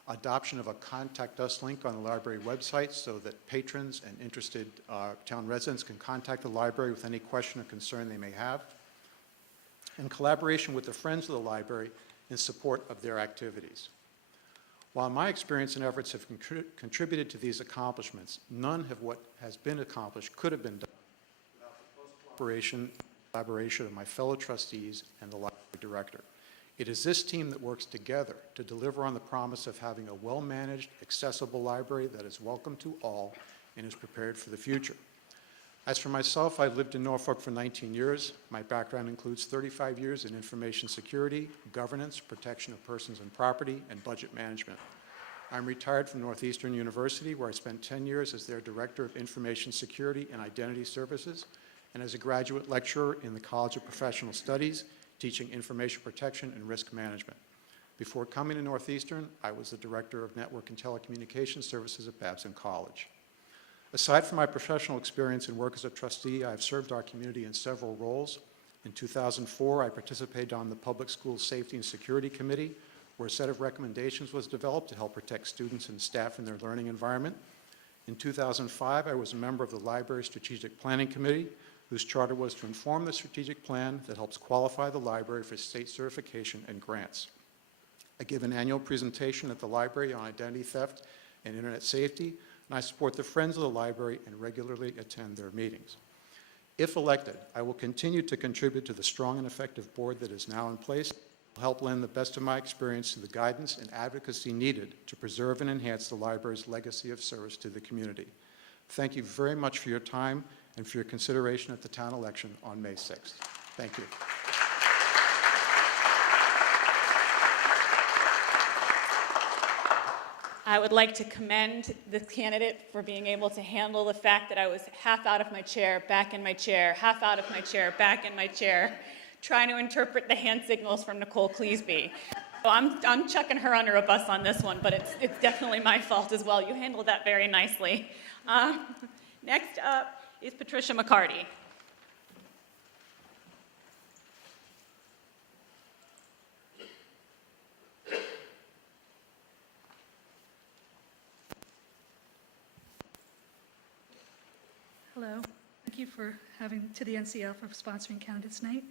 adoption of a Contact Us link on the library website so that patrons and interested town residents can contact the library with any question or concern they may have, and collaboration with the Friends of the Library in support of their activities. While my experience and efforts have contributed to these accomplishments, none of what has been accomplished could have been done without the close cooperation and collaboration of my fellow trustees and the library director. It is this team that works together to deliver on the promise of having a well-managed, accessible library that is welcome to all and is prepared for the future. As for myself, I've lived in Norfolk for 19 years. My background includes 35 years in information security, governance, protection of persons and property, and budget management. I'm retired from Northeastern University, where I spent 10 years as their Director of Information Security and Identity Services, and as a graduate lecturer in the College of Professional Studies, teaching information protection and risk management. Before coming to Northeastern, I was the Director of Network and Telecommunications Services at Babson College. Aside from my professional experience and work as a trustee, I've served our community in several roles. In 2004, I participated on the Public School Safety and Security Committee, where a set of recommendations was developed to help protect students and staff in their learning environment. In 2005, I was a member of the Library Strategic Planning Committee, whose charter was to inform the strategic plan that helps qualify the library for state certification and grants. I give an annual presentation at the library on identity theft and internet safety, and I support the Friends of the Library and regularly attend their meetings. If elected, I will continue to contribute to the strong and effective board that is now in place. I'll help lend the best of my experience to the guidance and advocacy needed to preserve and enhance the library's legacy of service to the community. Thank you very much for your time and for your consideration at the town election on May 6th. Thank you. I would like to commend the candidate for being able to handle the fact that I was half out of my chair, back in my chair, half out of my chair, back in my chair, trying to interpret the hand signals from Nicole Cleesby. So I'm chucking her under a bus on this one, but it's definitely my fault as well. You handled that very nicely. Next up is Patricia McCarty. Hello. Thank you for to the NCL for sponsoring candidates night.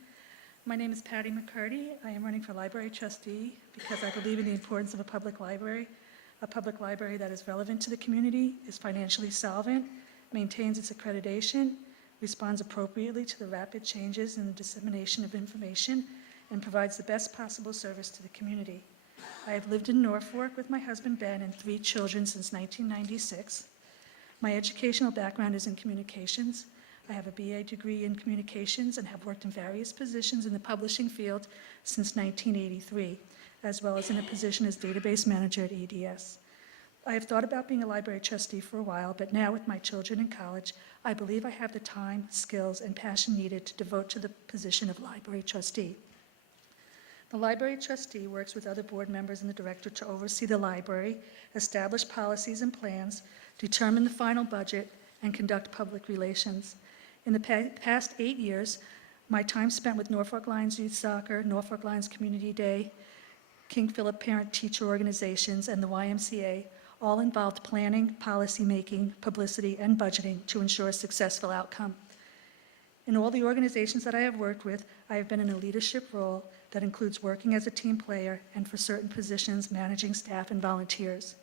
My name is Patty McCarty. I am running for library trustee because I believe in the importance of a public library that is relevant to the community, is financially solvent, maintains its accreditation, responds appropriately to the rapid changes in the dissemination of information, and provides the best possible service to the community. I have lived in Norfolk with my husband Ben and 3 children since 1996. My educational background is in communications. I have a BA degree in communications and have worked in various positions in the publishing field since 1983, as well as in a position as database manager at EDS. I have thought about being a library trustee for a while, but now with my children in college, I believe I have the time, skills, and passion needed to devote to the position of library trustee. The library trustee works with other board members and the director to oversee the library, establish policies and plans, determine the final budget, and conduct public relations. In the past 8 years, my time spent with Norfolk Lions Youth Soccer, Norfolk Lions Community Day, King Philip Parent-Teacher Organizations, and the YMCA all involved planning, policy making, publicity, and budgeting to ensure a successful outcome. In all the organizations that I have worked with, I have been in a leadership role that includes working as a team player and for certain positions managing staff and volunteers.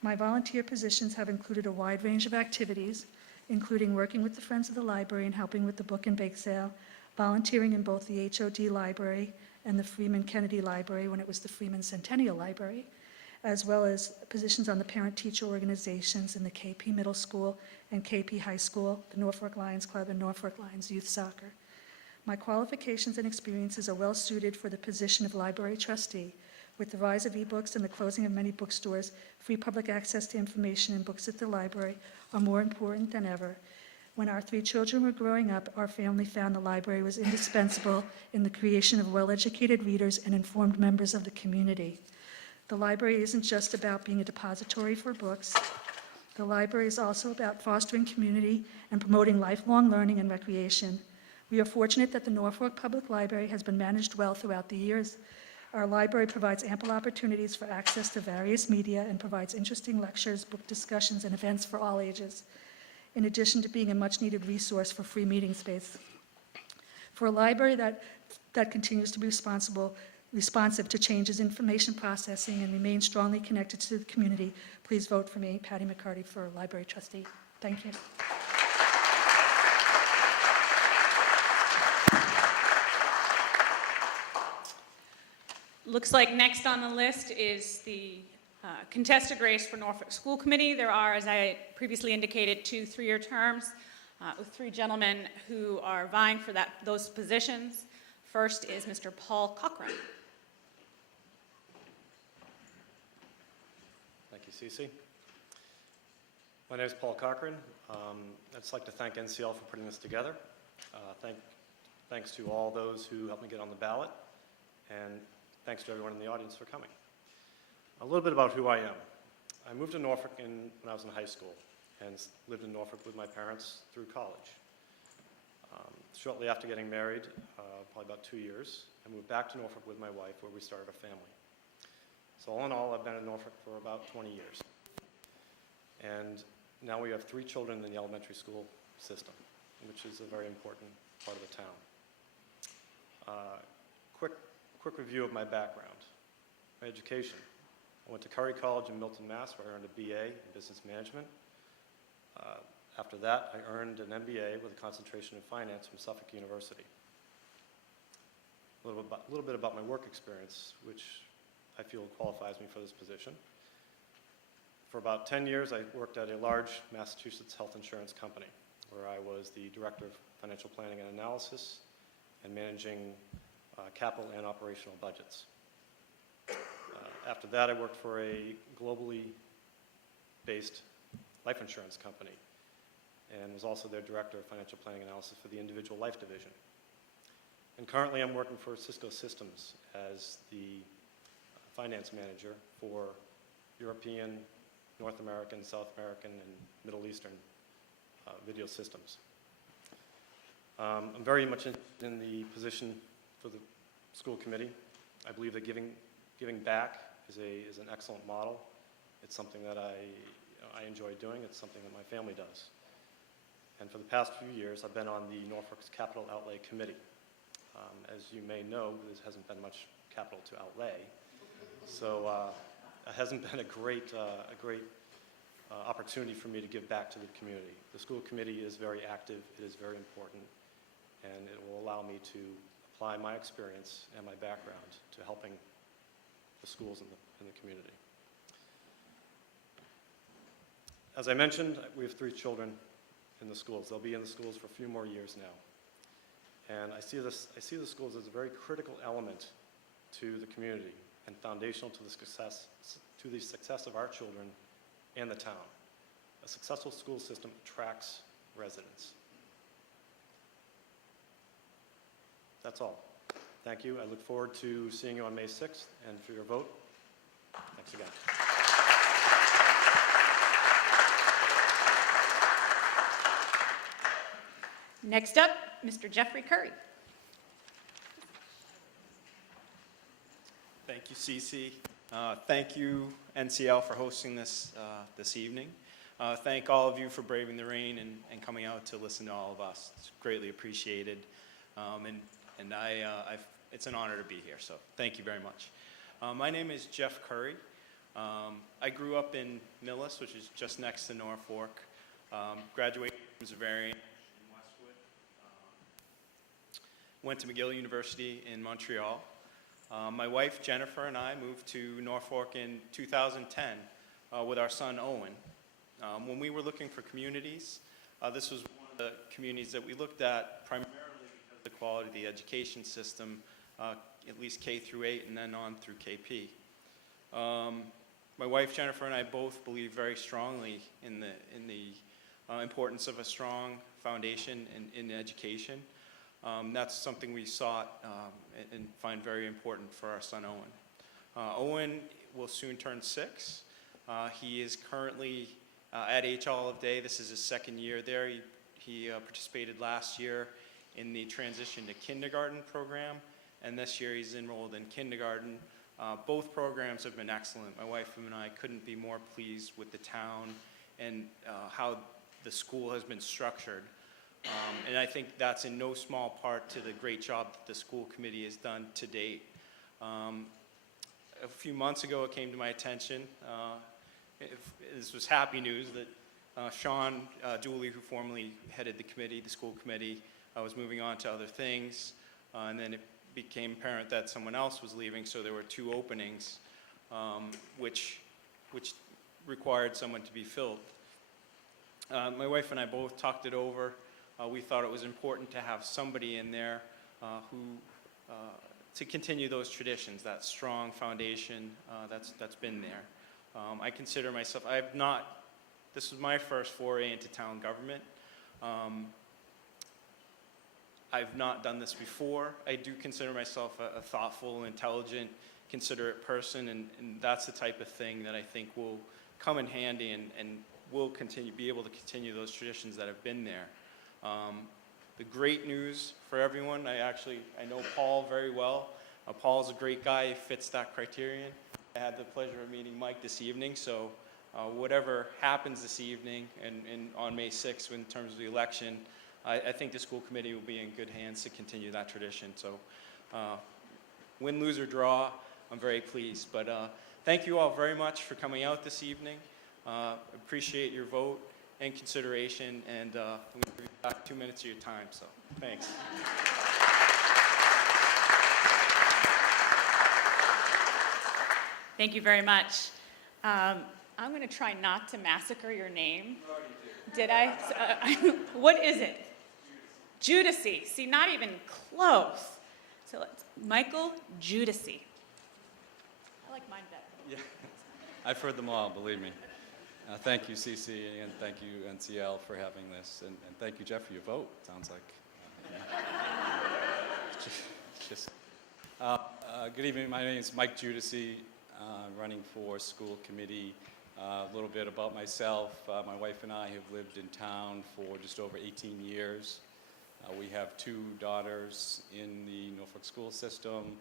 My volunteer positions have included a wide range of activities, including working with the Friends of the Library and helping with the book and bake sale, volunteering in both the HOD Library and the Freeman-Kennedy Library when it was the Freeman Centennial Library, as well as positions on the parent-teacher organizations in the KP Middle School and KP High School, the Norfolk Lions Club, and Norfolk Lions Youth Soccer. My qualifications and experiences are well suited for the position of library trustee. With the rise of ebooks and the closing of many bookstores, free public access to information and books at the library are more important than ever. When our 3 children were growing up, our family found the library was indispensable in the creation of well-educated readers and informed members of the community. The library isn't just about being a depository for books. The library is also about fostering community and promoting lifelong learning and recreation. We are fortunate that the Norfolk Public Library has been managed well throughout the years. Our library provides ample opportunities for access to various media and provides interesting lectures, book discussions, and events for all ages, in addition to being a much-needed resource for free meeting space. For a library that continues to be responsive to changes in information processing and remains strongly connected to the community, please vote for me, Patty McCarty, for library trustee. Thank you. Looks like next on the list is the contested race for Norfolk School Committee. There are, as I previously indicated, 2 3-year terms with 3 gentlemen who are vying for those positions. First is Mr. Paul Cochran. Thank you, Cece. My name is Paul Cochran. I'd just like to thank NCL for putting this together. Thanks to all those who helped me get on the ballot, and thanks to everyone in the audience for coming. A little bit about who I am. I moved to Norfolk when I was in high school and lived in Norfolk with my parents through college. Shortly after getting married, probably about 2 years, I moved back to Norfolk with my wife where we started a family. So all in all, I've been in Norfolk for about 20 years. And now we have 3 children in the elementary school system, which is a very important part of the town. Quick review of my background. My education. I went to Curry College in Milton, Mass, where I earned a BA in business management. After that, I earned an MBA with a concentration in finance from Suffolk University. A little bit about my work experience, which I feel qualifies me for this position. For about 10 years, I worked at a large Massachusetts health insurance company, where I was the Director of Financial Planning and Analysis and managing capital and operational budgets. After that, I worked for a globally based life insurance company and was also their Director of Financial Planning and Analysis for the individual life division. And currently, I'm working for Cisco Systems as the finance manager for European, North American, South American, and Middle Eastern video systems. I'm very much in the position for the school committee. I believe that giving back is an excellent model. It's something that I enjoy doing. It's something that my family does. And for the past few years, I've been on the Norfolk's Capital Outlay Committee. As you may know, there hasn't been much capital to outlay. So it hasn't been a great opportunity for me to give back to the community. The school committee is very active, it is very important, and it will allow me to apply my experience and my background to helping the schools in the community. As I mentioned, we have 3 children in the schools. They'll be in the schools for a few more years now. And I see the schools as a very critical element to the community and foundational to the success of our children and the town. A successful school system attracts residents. That's all. Thank you. I look forward to seeing you on May 6th and for your vote. Thanks again. Next up, Mr. Jeffrey Curry. Thank you, Cece. Thank you, NCL, for hosting this this evening. Thank all of you for braving the rain and coming out to listen to all of us. It's greatly appreciated. It's an honor to be here, so thank you very much. My name is Jeff Curry. I grew up in Millis, which is just next to Norfolk. Graduated from Xaverian in Westwood. Went to McGill University in Montreal. My wife, Jennifer, and I moved to Norfolk in 2010 with our son, Owen. When we were looking for communities, this was one of the communities that we looked at primarily because of the quality of the education system, at least K through 8 and then on through KP. My wife, Jennifer, and I both believe very strongly in the importance of a strong foundation in education. That's something we sought and find very important for our son, Owen. Owen will soon turn 6. He is currently at H Olive Day. This is his 2nd year there. He participated last year in the transition to kindergarten program, and this year he's enrolled in kindergarten. Both programs have been excellent. My wife and I couldn't be more pleased with the town and how the school has been structured. And I think that's in no small part to the great job that the school committee has done to date. A few months ago, it came to my attention, this was happy news, that Sean Dooley, who formerly headed the committee, the school committee, was moving on to other things, and then it became apparent that someone else was leaving, so there were 2 openings, which required someone to be filled. My wife and I both talked it over. We thought it was important to have somebody in there to continue those traditions, that strong foundation that's been there. I consider myself, this was my first foray into town government. I've not done this before. I do consider myself a thoughtful, intelligent, considerate person, and that's the type of thing that I think will come in handy and will be able to continue those traditions that have been there. The great news for everyone, I know Paul very well. Paul's a great guy, he fits that criterion. I had the pleasure of meeting Mike this evening, so whatever happens this evening and on May 6th in terms of the election, I think the school committee will be in good hands to continue that tradition. So win, lose, or draw, I'm very pleased. But thank you all very much for coming out this evening. Appreciate your vote and consideration, and I'm going to give you back 2 minutes of your time, so thanks. Thank you very much. I'm going to try not to massacre your name. Did I? What is it? Judici. See, not even close. So let's, Michael Judici. I like mine better. Yeah, I've heard them all, believe me. Thank you, CC, and thank you, NCL, for having this, and thank you, Jeff, for your vote. Sounds like. Good evening. My name is Mike Judici. I'm running for school committee. A little bit about myself. My wife and I have lived in town for just over 18 years. We have 2 daughters in the Norfolk school system,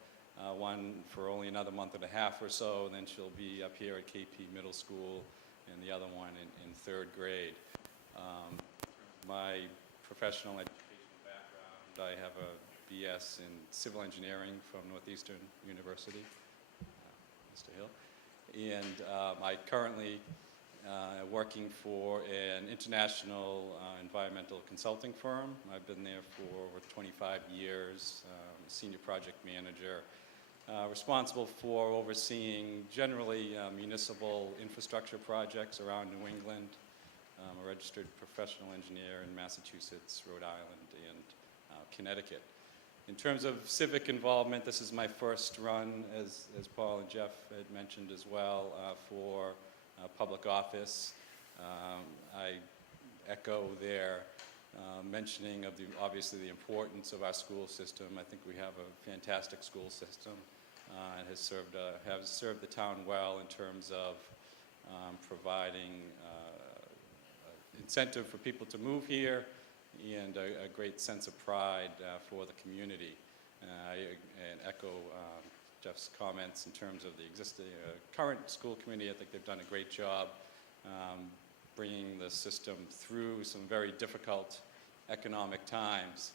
one for only another month and a half or so, and then she'll be up here at KP Middle School, and the other one in 3rd grade. My professional educational background, I have a BS in civil engineering from Northeastern University, Mr. Hill. And I currently working for an international environmental consulting firm. I've been there for over 25 years, senior project manager, responsible for overseeing generally municipal infrastructure projects around New England. I'm a registered professional engineer in Massachusetts, Rhode Island, and Connecticut. In terms of civic involvement, this is my first run, as Paul and Jeff had mentioned as well, for public office. I echo their mentioning of obviously the importance of our school system. I think we have a fantastic school system and has served the town well in terms of providing incentive for people to move here and a great sense of pride for the community. And echo Jeff's comments in terms of the existing current school committee. I think they've done a great job bringing the system through some very difficult economic times.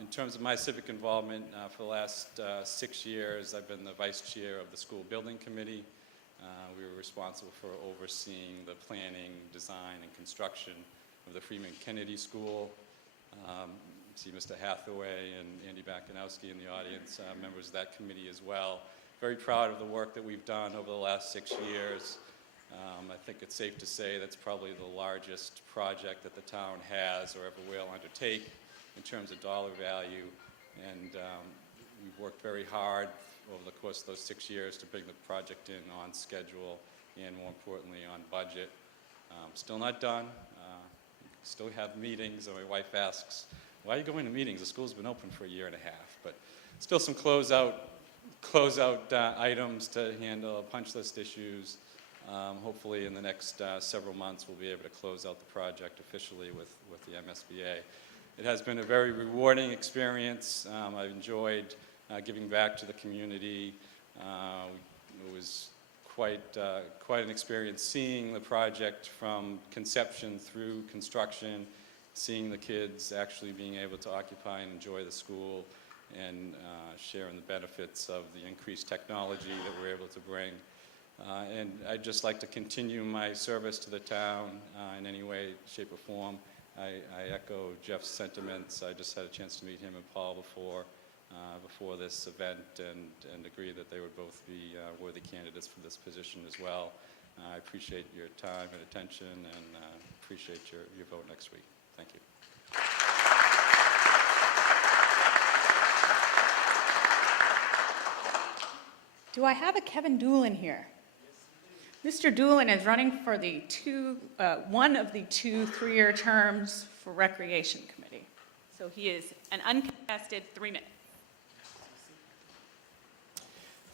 In terms of my civic involvement, for the last 6 years, I've been the vice chair of the school building committee. We were responsible for overseeing the planning, design, and construction of the Freeman-Kennedy School. See Mr. Hathaway and Andy Bakanowski in the audience, members of that committee as well. Very proud of the work that we've done over the last 6 years. I think it's safe to say that's probably the largest project that the town has or ever will undertake in terms of dollar value. And we've worked very hard over the course of those 6 years to bring the project in on schedule and, more importantly, on budget. Still not done. Still have meetings, and my wife asks, why are you going to meetings? The school's been open for a year and a half. But still some closeout items to handle, punch list issues. Hopefully in the next several months we'll be able to close out the project officially with the MSBA. It has been a very rewarding experience. I've enjoyed giving back to the community. It was quite an experience seeing the project from conception through construction, seeing the kids actually being able to occupy and enjoy the school, and sharing the benefits of the increased technology that we're able to bring. And I'd just like to continue my service to the town in any way, shape, or form. I echo Jeff's sentiments. I just had a chance to meet him and Paul before this event, and agree that they would both be worthy candidates for this position as well. I appreciate your time and attention, and appreciate your vote next week. Thank you. Do I have a Kevin Doolin here? Mr. Doolin is running for the one of the 2 3-year terms for Recreation Committee. So he is an uncontested 3 minutes.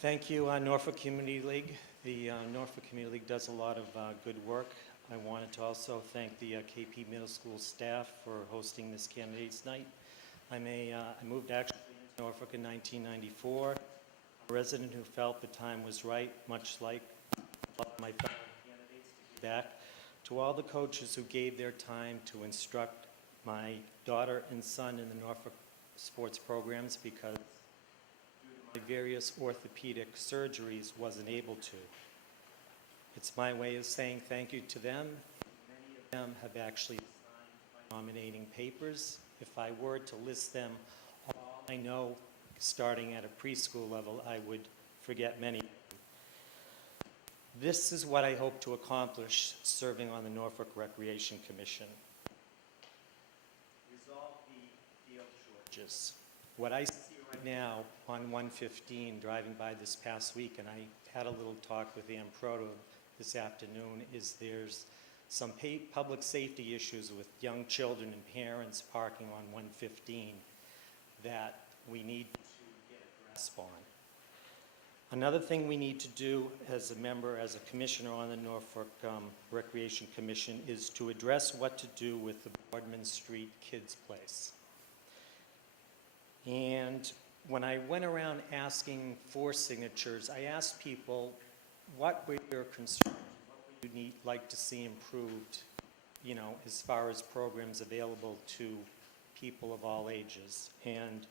Thank you, Norfolk Community League. The Norfolk Community League does a lot of good work. I wanted to also thank the KP Middle School staff for hosting this candidates night. I moved actually to Norfolk in 1994. A resident who felt the time was right, much like my fellow candidates, to give back to all the coaches who gave their time to instruct my daughter and son in the Norfolk sports programs, because due to my various orthopedic surgeries wasn't able to. It's my way of saying thank you to them. Many of them have actually signed my nominating papers. If I were to list them all, I know starting at a preschool level, I would forget many of them. This is what I hope to accomplish serving on the Norfolk Recreation Commission. Resolve the field shortages. What I see right now on 115 driving by this past week, and I had a little talk with Ann Proto this afternoon, is there's some public safety issues with young children and parents parking on 115 that we need to get a grasp on. Another thing we need to do as a member, as a commissioner on the Norfolk Recreation Commission, is to address what to do with the Boardman Street Kids Place. And when I went around asking for signatures, I asked people, what were your concerns? What would you like to see improved, as far as programs available to people of all ages? And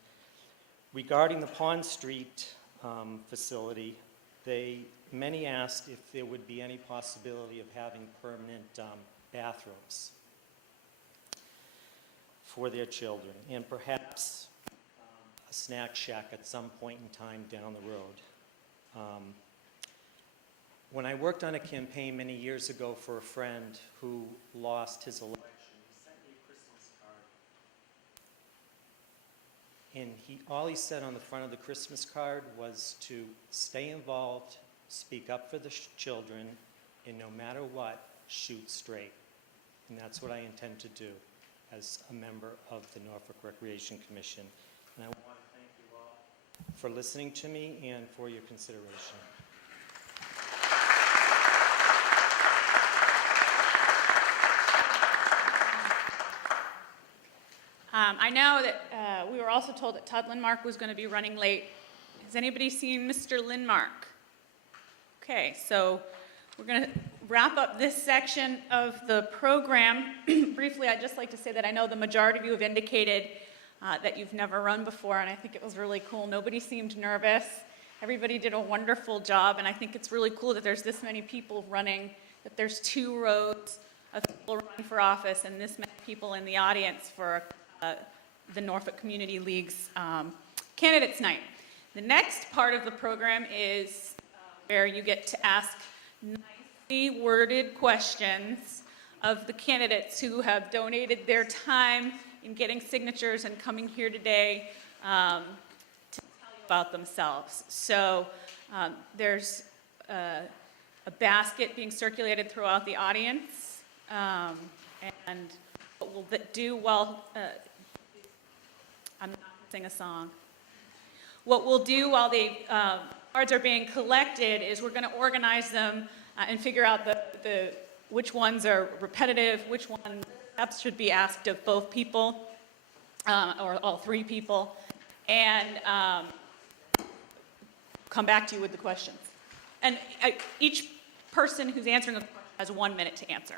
regarding the Pond Street facility, Many asked if there would be any possibility of having permanent bathrooms for their children, and perhaps a snack shack at some point in time down the road. When I worked on a campaign many years ago for a friend who lost his election, he sent me a Christmas card. And all he said on the front of the Christmas card was to stay involved, speak up for the children, and no matter what, shoot straight. And that's what I intend to do as a member of the Norfolk Recreation Commission. And I want to thank you all for listening to me and for your consideration. I know that we were also told that Todd Lindmark was going to be running late. Has anybody seen Mr. Lindmark? Okay, so we're going to wrap up this section of the program. Briefly, I'd just like to say that I know the majority of you have indicated that you've never run before, and I think it was really cool. Nobody seemed nervous. Everybody did a wonderful job, and I think it's really cool that there's this many people running, that there's 2 rows of people running for office and this many people in the audience for the Norfolk Community League's Candidates Night. The next part of the program is where you get to ask nicely worded questions of the candidates who have donated their time in getting signatures and coming here today to tell you about themselves. So there's a basket being circulated throughout the audience, and what we'll do while I'm not going to sing a song. What we'll do while the cards are being collected is we're going to organize them and figure out which ones are repetitive, which ones perhaps should be asked of both people or all 3 people, and come back to you with the questions. And each person who's answering a question has 1 minute to answer.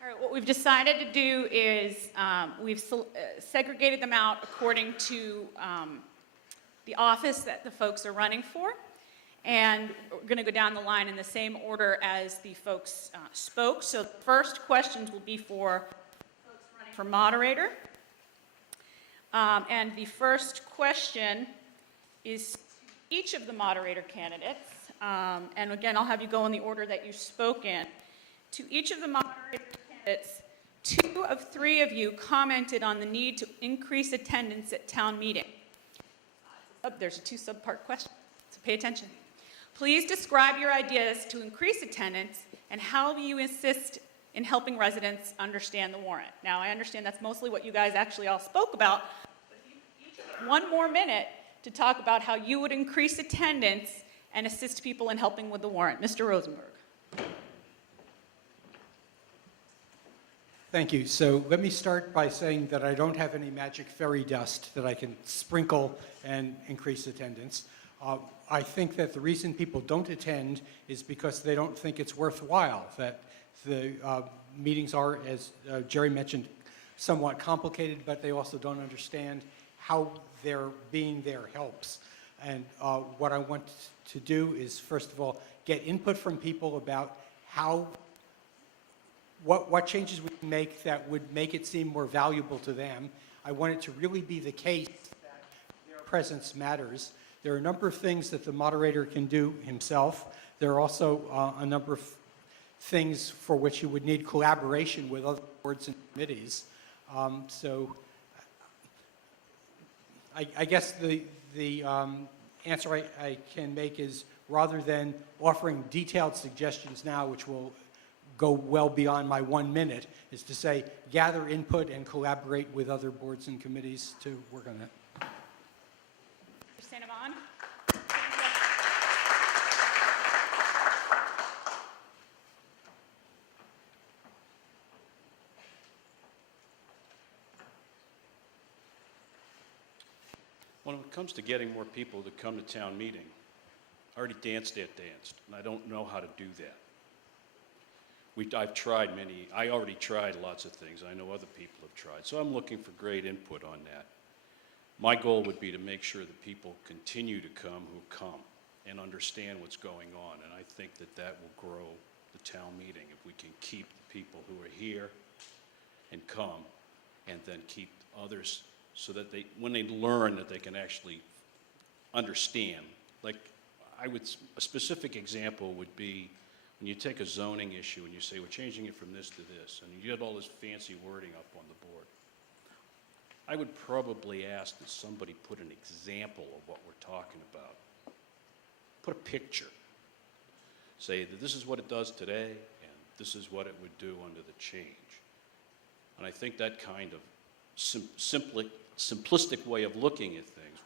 All right, what we've decided to do is we've segregated them out according to the office that the folks are running for. And we're going to go down the line in the same order as the folks spoke. So the first questions will be for folks running for moderator. And the first question is to each of the moderator candidates. And again, I'll have you go in the order that you spoke in. To each of the moderator candidates, 2 of 3 of you commented on the need to increase attendance at town meeting. There's a 2 subpart question, so pay attention. Please describe your ideas to increase attendance and how you assist in helping residents understand the warrant. Now, I understand that's mostly what you guys actually all spoke about, but if you each have 1 more minute to talk about how you would increase attendance and assist people in helping with the warrant. Mr. Rosenberg. Thank you. So let me start by saying that I don't have any magic fairy dust that I can sprinkle and increase attendance. I think that the reason people don't attend is because they don't think it's worthwhile, that the meetings are, as Jerry mentioned, somewhat complicated, but they also don't understand how their being there helps. And what I want to do is, first of all, get input from people about what changes we make that would make it seem more valuable to them. I want it to really be the case that their presence matters. There are a number of things that the moderator can do himself. There are also a number of things for which you would need collaboration with other boards and committees. So I guess the answer I can make is, rather than offering detailed suggestions now, which will go well beyond my 1 minute, is to say gather input and collaborate with other boards and committees to work on that. Mr. Sanavon? When it comes to getting more people to come to town meeting, I already danced that dance, and I don't know how to do that. I've tried I already tried lots of things. I know other people have tried, so I'm looking for great input on that. My goal would be to make sure that people continue to come who come and understand what's going on, and I think that that will grow the town meeting if we can keep the people who are here and come, and then keep others so that when they learn, that they can actually understand. Like, a specific example would be when you take a zoning issue and you say, we're changing it from this to this, and you get all this fancy wording up on the board. I would probably ask that somebody put an example of what we're talking about. Put a picture. Say that this is what it does today, and this is what it would do under the change. And I think that kind of simplistic way of looking at things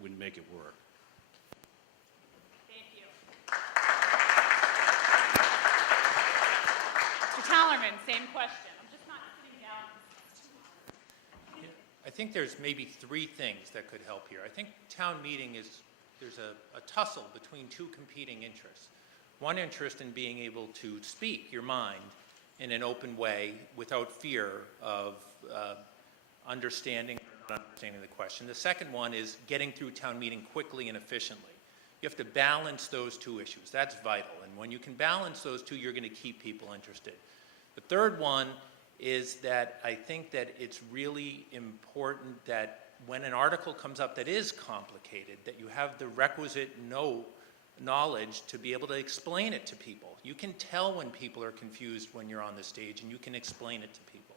would make it work. Thank you. Mr. Tallerman, same question. I'm just not sitting down. I think there's maybe 3 things that could help here. I think town meeting there's a tussle between 2 competing interests. One interest in being able to speak your mind in an open way without fear of understanding or not understanding the question. The second one is getting through town meeting quickly and efficiently. You have to balance those 2 issues. That's vital. And when you can balance those 2, you're going to keep people interested. The third one is that I think that it's really important that when an article comes up that is complicated, that you have the requisite knowledge to be able to explain it to people. You can tell when people are confused when you're on the stage, and you can explain it to people.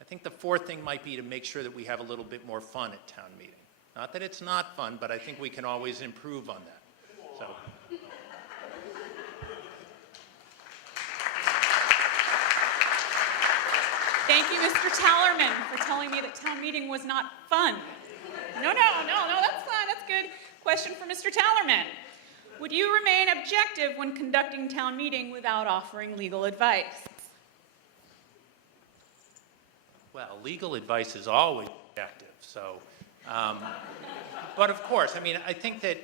I think the fourth thing might be to make sure that we have a little bit more fun at town meeting. Not that it's not fun, but I think we can always improve on that. So. Thank you, Mr. Tallerman, for telling me that town meeting was not fun. No, that's fine, that's good. Question for Mr. Tallerman. Would you remain objective when conducting town meeting without offering legal advice? Well, legal advice is always objective, so, but of course, I mean, I think that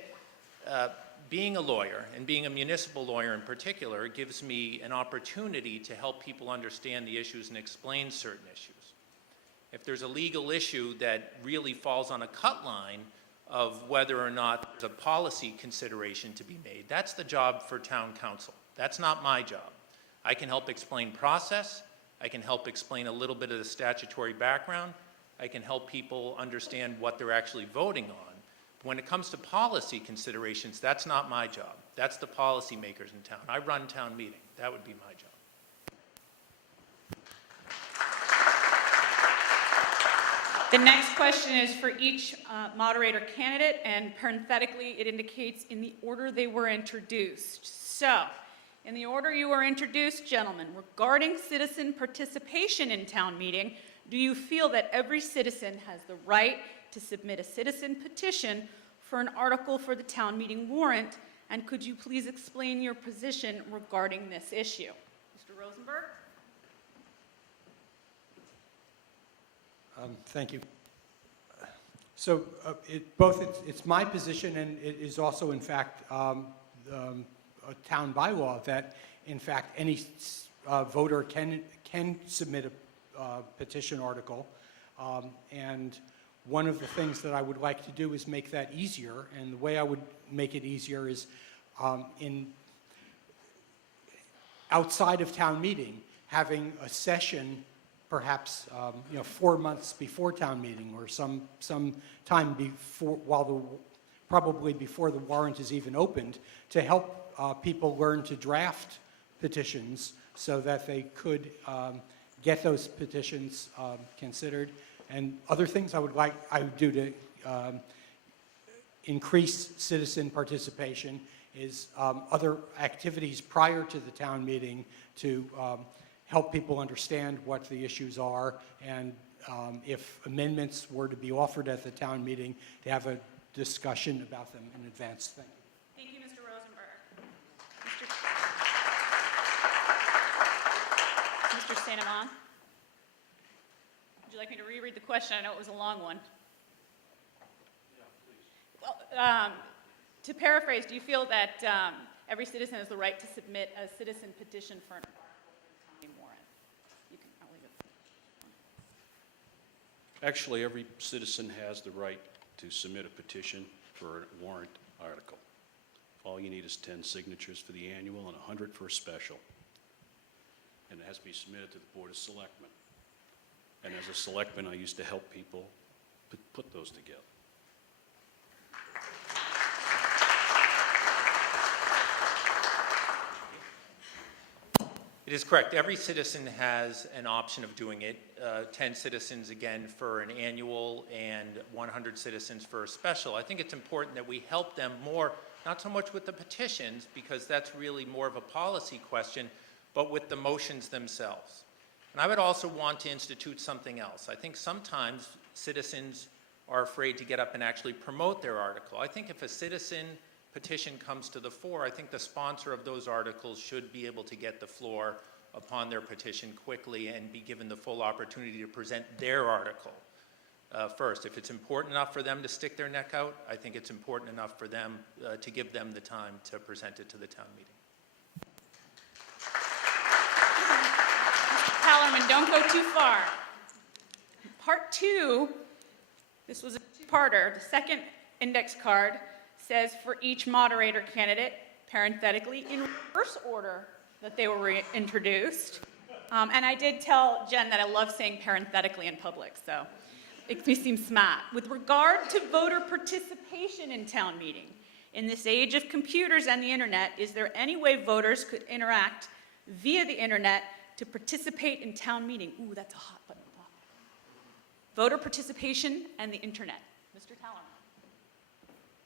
being a lawyer, and being a municipal lawyer in particular, gives me an opportunity to help people understand the issues and explain certain issues. If there's a legal issue that really falls on a cut line of whether or not there's a policy consideration to be made, that's the job for town council. That's not my job. I can help explain process. I can help explain a little bit of the statutory background. I can help people understand what they're actually voting on. When it comes to policy considerations, that's not my job. That's the policymakers in town. I run town meeting. That would be my job. The next question is for each moderator candidate, and parenthetically, it indicates in the order they were introduced. So, in the order you were introduced, gentlemen, regarding citizen participation in town meeting, do you feel that every citizen has the right to submit a citizen petition for an article for the town meeting warrant? And could you please explain your position regarding this issue? Mr. Rosenberg? Thank you. So it's my position, and it is also, in fact, a town bylaw that, in fact, any voter can submit a petition article. And one of the things that I would like to do is make that easier. And the way I would make it easier is outside of town meeting, having a session perhaps, 4 months before town meeting or some time before, probably before the warrant is even opened, to help people learn to draft petitions so that they could get those petitions considered. And other things I would do to increase citizen participation is other activities prior to the town meeting to help people understand what the issues are, and if amendments were to be offered at the town meeting, to have a discussion about them in advance. Thank you. Thank you, Mr. Rosenberg. Mr. Sanamon? Would you like me to reread the question? I know it was a long one. Well, to paraphrase, do you feel that every citizen has the right to submit a citizen petition for an article warrant? I'll leave it. Actually, every citizen has the right to submit a petition for a warrant article. All you need is 10 signatures for the annual and 100 for a special. And it has to be submitted to the Board of Selectmen. And as a selectman, I used to help people put those together. It is correct. Every citizen has an option of doing it. 10 citizens, again, for an annual and 100 citizens for a special. I think it's important that we help them more, not so much with the petitions, because that's really more of a policy question, but with the motions themselves. And I would also want to institute something else. I think sometimes citizens are afraid to get up and actually promote their article. I think if a citizen petition comes to the fore, I think the sponsor of those articles should be able to get the floor upon their petition quickly and be given the full opportunity to present their article first. If it's important enough for them to stick their neck out, I think it's important enough for them to give them the time to present it to the town meeting. Hallerman, don't go too far. Part 2, this was a two-parter. The second index card says for each moderator candidate, parenthetically, in reverse order that they were introduced. And I did tell Jen that I love saying parenthetically in public, so it makes me seem smart. With regard to voter participation in town meeting, in this age of computers and the internet, is there any way voters could interact via the internet to participate in town meeting? Ooh, that's a hot button. Voter participation and the internet. Mr. Tallerman.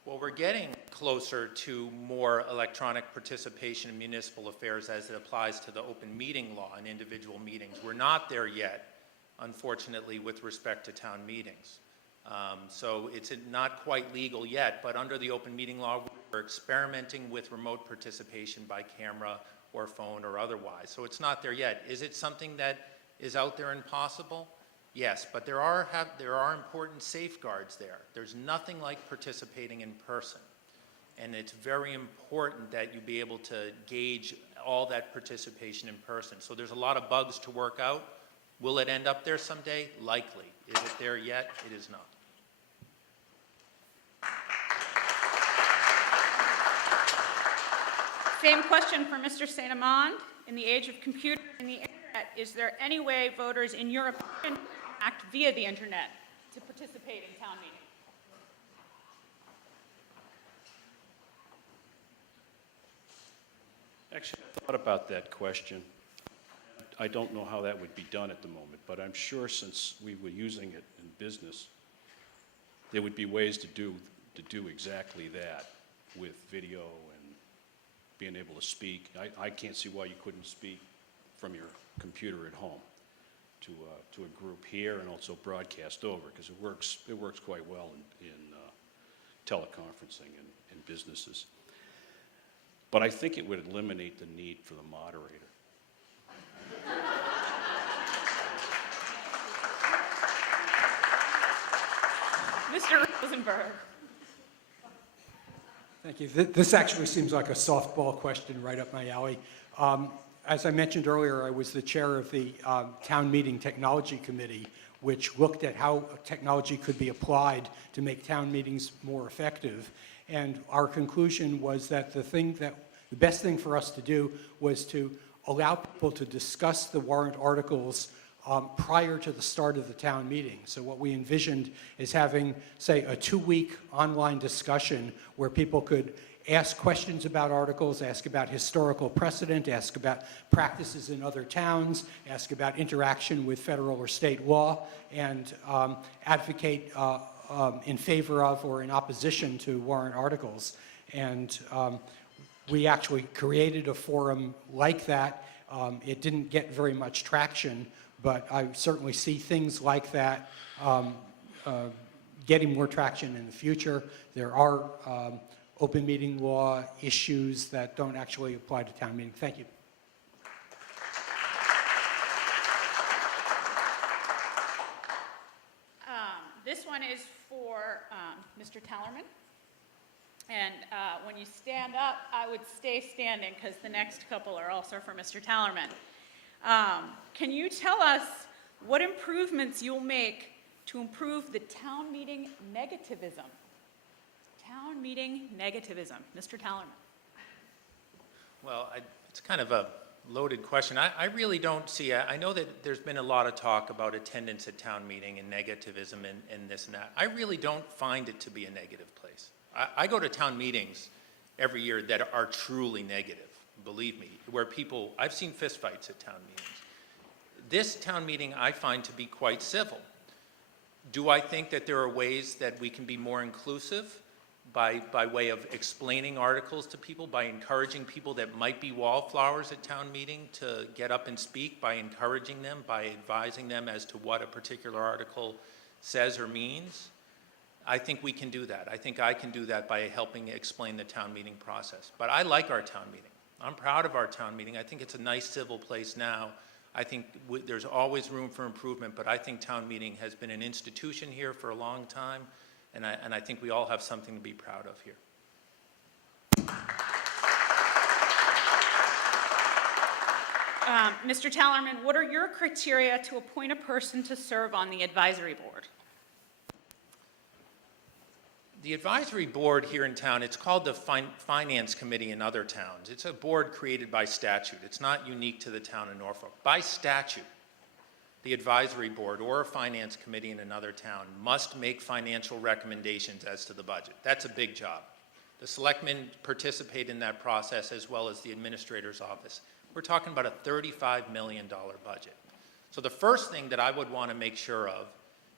Well, we're getting closer to more electronic participation in municipal affairs as it applies to the open meeting law and individual meetings. We're not there yet, unfortunately, with respect to town meetings. So it's not quite legal yet, but under the open meeting law, we're experimenting with remote participation by camera or phone or otherwise. So it's not there yet. Is it something that is out there and possible? Yes, but there are important safeguards there. There's nothing like participating in person. And it's very important that you be able to gauge all that participation in person. So there's a lot of bugs to work out. Will it end up there someday? Likely. Is it there yet? It is not. Same question for Mr. Saint-Amand. In the age of computers and the internet, is there any way voters, in your opinion, act via the internet to participate in town meeting? Actually, I thought about that question. I don't know how that would be done at the moment, but I'm sure since we were using it in business, there would be ways to do exactly that with video and being able to speak. I can't see why you couldn't speak from your computer at home to a group here and also broadcast over, because it works quite well in teleconferencing and businesses. But I think it would eliminate the need for the moderator. Mr. Rosenberg. Thank you. This actually seems like a softball question right up my alley. As I mentioned earlier, I was the chair of the Town Meeting Technology Committee, which looked at how technology could be applied to make town meetings more effective. And our conclusion was that the best thing for us to do was to allow people to discuss the warrant articles prior to the start of the town meeting. So what we envisioned is having, say, a 2-week online discussion where people could ask questions about articles, ask about historical precedent, ask about practices in other towns, ask about interaction with federal or state law, and advocate in favor of or in opposition to warrant articles. And we actually created a forum like that. It didn't get very much traction, but I certainly see things like that getting more traction in the future. There are open meeting law issues that don't actually apply to town meeting. Thank you. This one is for Mr. Tellerman. And when you stand up, I would stay standing because the next couple are also for Mr. Tellerman. Can you tell us what improvements you'll make to improve the town meeting negativism? Town meeting negativism. Mr. Tellerman. Well, it's kind of a loaded question. I really don't see, I know that there's been a lot of talk about attendance at town meeting and negativism and this and that. I really don't find it to be a negative place. I go to town meetings every year that are truly negative, believe me, where people, I've seen fistfights at town meetings. This town meeting I find to be quite civil. Do I think that there are ways that we can be more inclusive by way of explaining articles to people, by encouraging people that might be wallflowers at town meeting to get up and speak, by encouraging them, by advising them as to what a particular article says or means? I think we can do that. I think I can do that by helping explain the town meeting process. But I like our town meeting. I'm proud of our town meeting. I think it's a nice civil place now. I think there's always room for improvement, but I think town meeting has been an institution here for a long time, and I think we all have something to be proud of here. Mr. Tellerman, what are your criteria to appoint a person to serve on the advisory board? The advisory board here in town, it's called the Finance Committee in other towns. It's a board created by statute. It's not unique to the town of Norfolk. By statute, the advisory board or a finance committee in another town must make financial recommendations as to the budget. That's a big job. The selectmen participate in that process as well as the administrator's office. We're talking about a $35 million budget. So the first thing that I would want to make sure of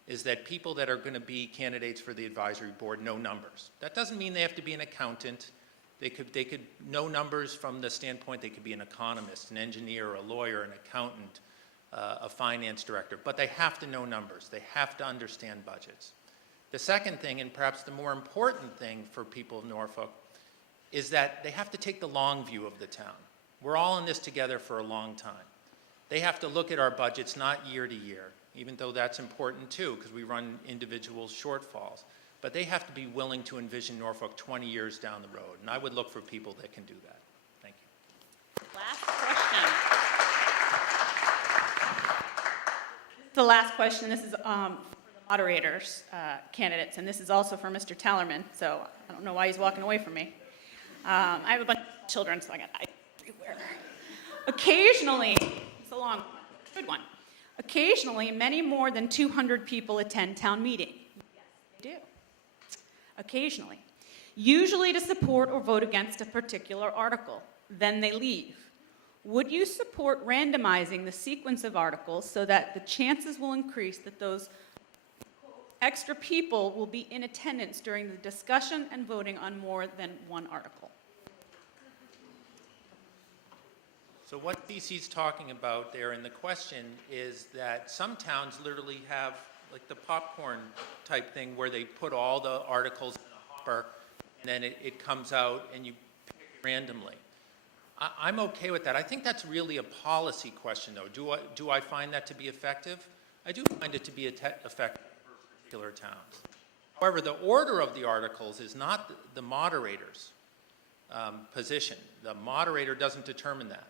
is that people that are going to be candidates for the advisory board know numbers. That doesn't mean they have to be an accountant. They could know numbers from the standpoint they could be an economist, an engineer, a lawyer, an accountant, a finance director, but they have to know numbers. They have to understand budgets. The second thing, and perhaps the more important thing for people of Norfolk, is that they have to take the long view of the town. We're all in this together for a long time. They have to look at our budgets not year to year, even though that's important too, because we run individual shortfalls. But they have to be willing to envision Norfolk 20 years down the road, and I would look for people that can do that. Thank you. Last question. The last question, this is for the moderators, candidates, and this is also for Mr. Tellerman, so I don't know why he's walking away from me. I have a bunch of children, so I got eyes everywhere. Occasionally, it's a long one, good one. Occasionally, many more than 200 people attend town meeting. Yes, they do. Occasionally. Usually to support or vote against a particular article. Then they leave. Would you support randomizing the sequence of articles so that the chances will increase that those extra people will be in attendance during the discussion and voting on more than one article? So what DC's talking about there in the question is that some towns literally have like the popcorn type thing where they put all the articles in a hopper and then it comes out and you pick it randomly. I'm okay with that. I think that's really a policy question though. Do I find that to be effective? I do find it to be effective for particular towns. However, the order of the articles is not the moderator's position. The moderator doesn't determine that.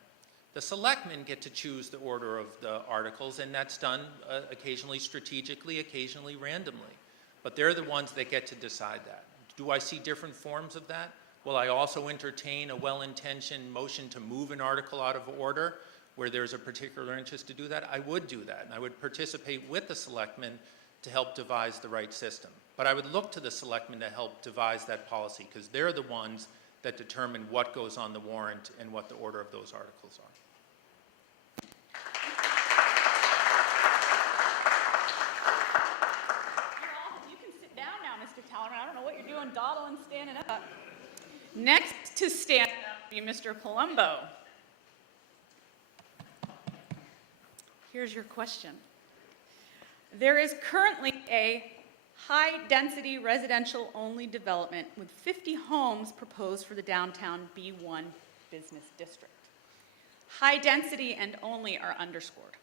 The selectmen get to choose the order of the articles, and that's done occasionally strategically, occasionally randomly. But they're the ones that get to decide that. Do I see different forms of that? Will I also entertain a well-intentioned motion to move an article out of order? where there's a particular interest to do that, I would do that. And I would participate with the selectmen to help devise the right system. But I would look to the selectmen to help devise that policy, because they're the ones that determine what goes on the warrant and what the order of those articles are. You can sit down now, Mr. Tallerman. I don't know what you're doing, dawdling, standing up. Next to stand up will be Mr. Palumbo. Here's your question. There is currently a high-density residential-only development with 50 homes proposed for the downtown B1 business district. High density and only are underscored.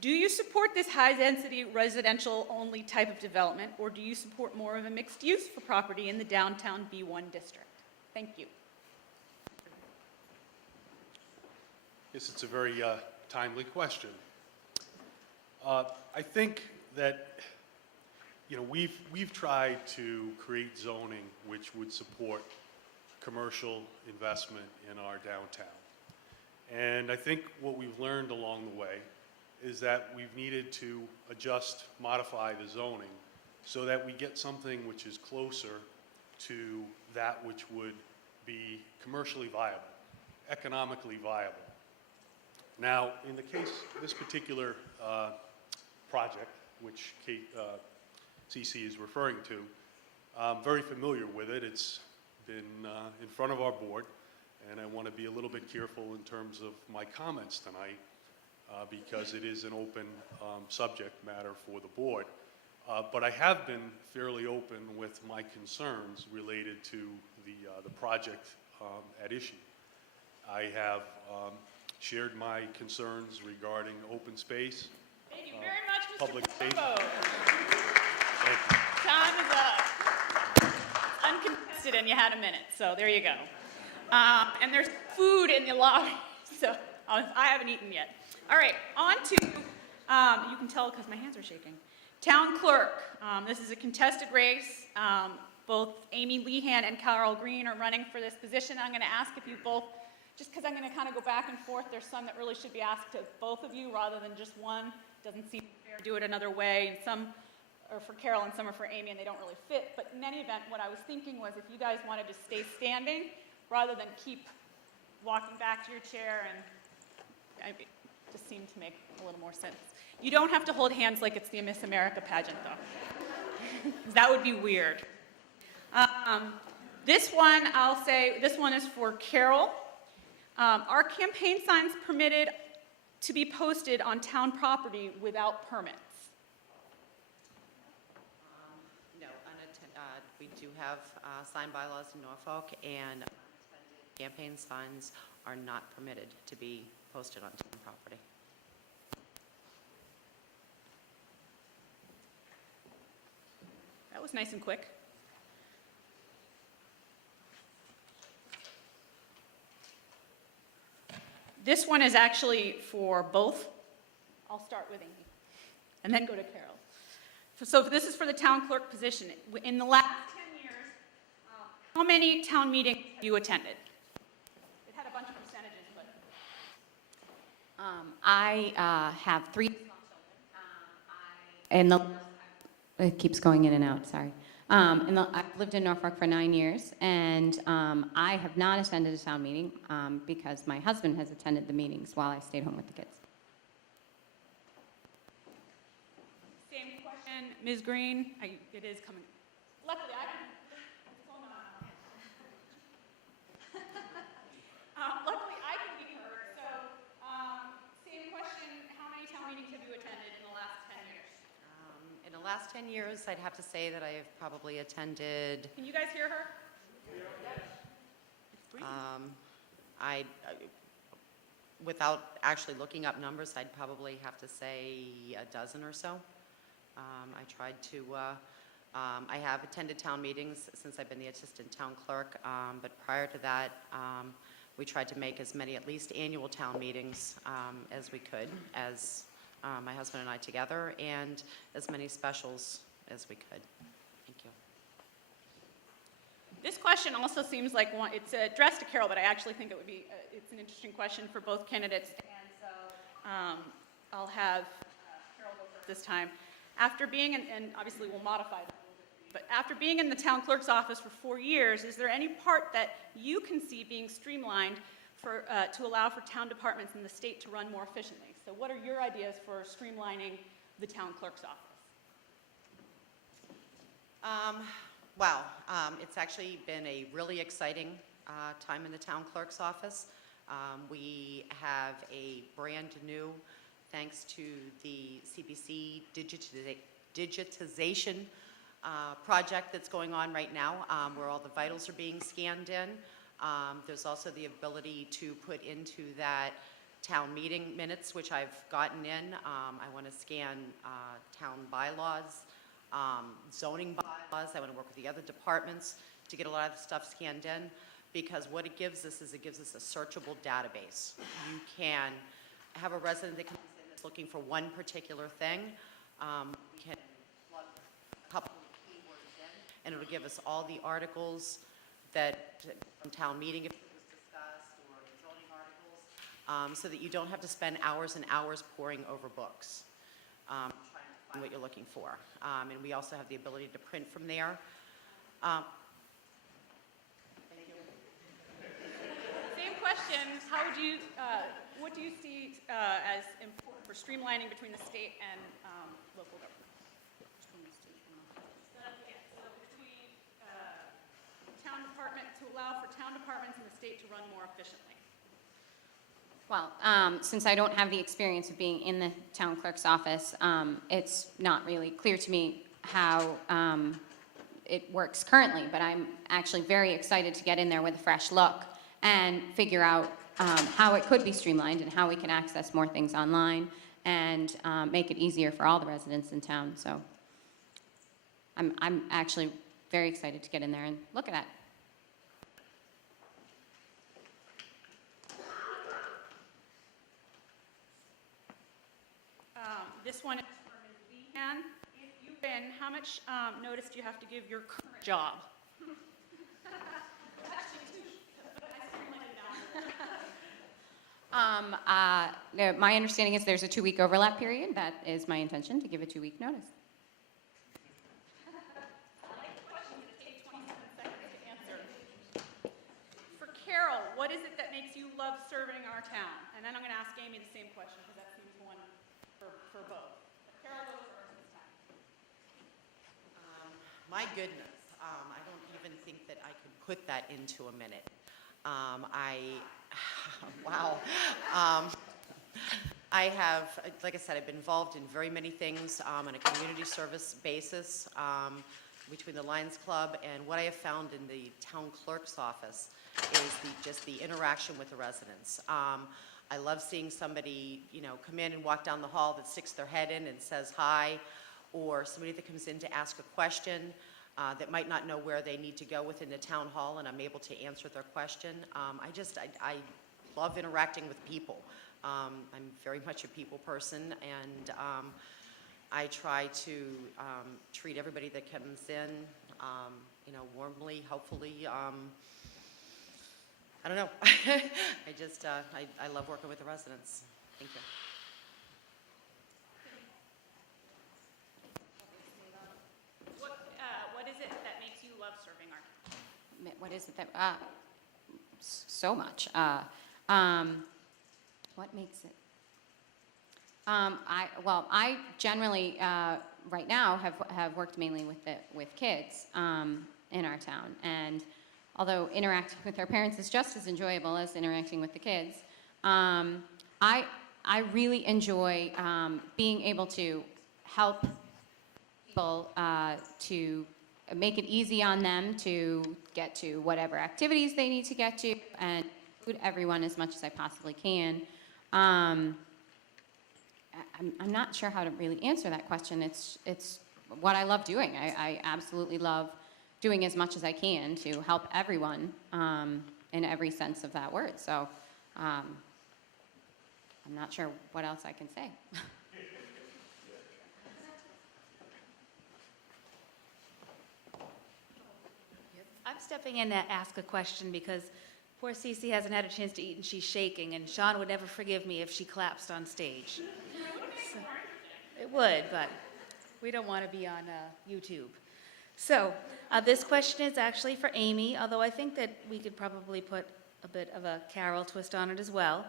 Do you support this high-density residential-only type of development, or do you support more of a mixed use for property in the downtown B1 district? Thank you. Yes, it's a very timely question. I think that, you know, we've tried to create zoning which would support commercial investment in our downtown. And I think what we've learned along the way is that we've needed to adjust, modify the zoning so that we get something which is closer to that which would be commercially viable, economically viable. Now, in the case of this particular project, which CC is referring to, I'm very familiar with it. It's been in front of our board, and I want to be a little bit careful in terms of my comments tonight because it is an open subject matter for the board. But I have been fairly open with my concerns related to the project at issue. I have shared my concerns regarding open space. Thank you very much, Mr. Public safety. Palumbo. Thank you. Time is up. Uncontested, and you had a minute, so there you go. And there's food in the lobby, so I haven't eaten yet. All right, on to, you can tell because my hands are shaking. Town clerk. This is a contested race. Both Amy Lehan and Carol Green are running for this position. I'm going to ask if you both, just because I'm going to kind of go back and forth, there's some that really should be asked to both of you rather than just one. Doesn't seem fair to do it another way, and some are for Carol and some are for Amy, and they don't really fit. But in any event, what I was thinking was if you guys wanted to stay standing rather than keep walking back to your chair, and it just seemed to make a little more sense. You don't have to hold hands like it's the Miss America pageant, though. That would be weird. This one, I'll say, this one is for Carol. Are campaign signs permitted to be posted on town property without permits? No, we do have sign bylaws in Norfolk, and campaign signs are not permitted to be posted on town property. That was nice and quick. This one is actually for both. I'll start with Amy and then go to Carol. So this is for the town clerk position. In the last 10 years, how many town meetings have you attended? It had a bunch of percentages, but. I have 3 and it keeps going in and out, sorry. I've lived in Norfolk for 9 years, and I have not attended a town meeting because my husband has attended the meetings while I stayed home with the kids. Same question, Ms. Green. It is coming. Luckily, I can. Luckily, I can be heard. So, same question. How many town meetings have you attended in the last 10 years? In the last 10 years, I'd have to say that I have probably attended. Can you guys hear her? Without actually looking up numbers, I'd probably have to say a dozen or so. I tried to, I have attended town meetings since I've been the assistant town clerk, but prior to that, we tried to make as many, at least annual town meetings as we could, as my husband and I together, and as many specials as we could. Thank you. This question also seems like one, it's addressed to Carol, but I actually think it would be, it's an interesting question for both candidates. And I'll have Carol go first this time. After being in, and obviously we'll modify that, but after being in the town clerk's office for 4 years, is there any part that you can see being streamlined for, to allow for town departments in the state to run more efficiently? So what are your ideas for streamlining the town clerk's office? It's actually been a really exciting time in the town clerk's office. We have a brand new, thanks to the CBC digitization project that's going on right now, where all the vitals are being scanned in. There's also the ability to put into that town meeting minutes, which I've gotten in. I want to scan town bylaws, zoning bylaws. I want to work with the other departments to get a lot of the stuff scanned in, because what it gives us is it gives us a searchable database. You can have a resident that comes in that's looking for one particular thing. We can plug a couple of keywords in, and it'll give us all the articles that from town meeting if it was discussed, or the zoning articles, so that you don't have to spend hours and hours poring over books, trying to find what you're looking for. And we also have the ability to print from there. Same question. How would you, what do you see as important for streamlining between the state and local government? So between town department, to allow for town departments in the state to run more efficiently. Well, since I don't have the experience of being in the town clerk's office, it's not really clear to me how it works currently, but I'm actually very excited to get in there with a fresh look and figure out how it could be streamlined and how we can access more things online and make it easier for all the residents in town. So I'm actually very excited to get in there and look at that. This one is for Ms. Behan. If you win, how much notice do you have to give your current job? My understanding is there's a 2-week overlap period. That is my intention, to give a 2-week notice. I like the questions that take 27 seconds to answer. For Carol, what is it that makes you love serving our town? And then I'm going to ask Amy the same question, because that seems one for both. Carol goes first this time. My goodness, I don't even think that I could put that into a minute. Wow. I have, like I said, I've been involved in very many things on a community service basis between the Lions Club, and what I have found in the town clerk's office is just the interaction with the residents. I love seeing somebody, come in and walk down the hall that sticks their head in and says hi, or somebody that comes in to ask a question that might not know where they need to go within the town hall, and I'm able to answer their question. I love interacting with people. I'm very much a people person, and I try to treat everybody that comes in, warmly, helpfully. I don't know. I love working with the residents. Thank you. What is it that makes you love serving our town? What is it that, so much. What makes it? I generally, right now, have worked mainly with kids in our town. And although interacting with their parents is just as enjoyable as interacting with the kids, I really enjoy being able to help people to make it easy on them to get to whatever activities they need to get to, and include everyone as much as I possibly can. I'm not sure how to really answer that question. It's what I love doing. I absolutely love doing as much as I can to help everyone in every sense of that word. So I'm not sure what else I can say. I'm stepping in to ask a question because Poor Cece hasn't had a chance to eat and she's shaking, and Sean would never forgive me if she collapsed on stage. So, it would, but we don't want to be on YouTube. So this question is actually for Amy, although I think that we could probably put a bit of a Carol twist on it as well,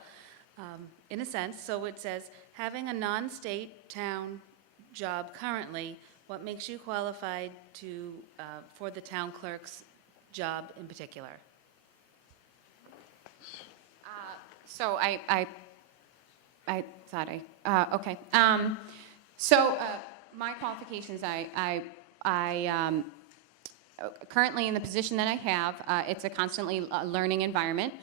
in a sense. So it says, having a non-state town job currently, what makes you qualified to, for the town clerk's job in particular? So I thought okay. My qualifications, I currently in the position that I have, it's a constantly learning environment.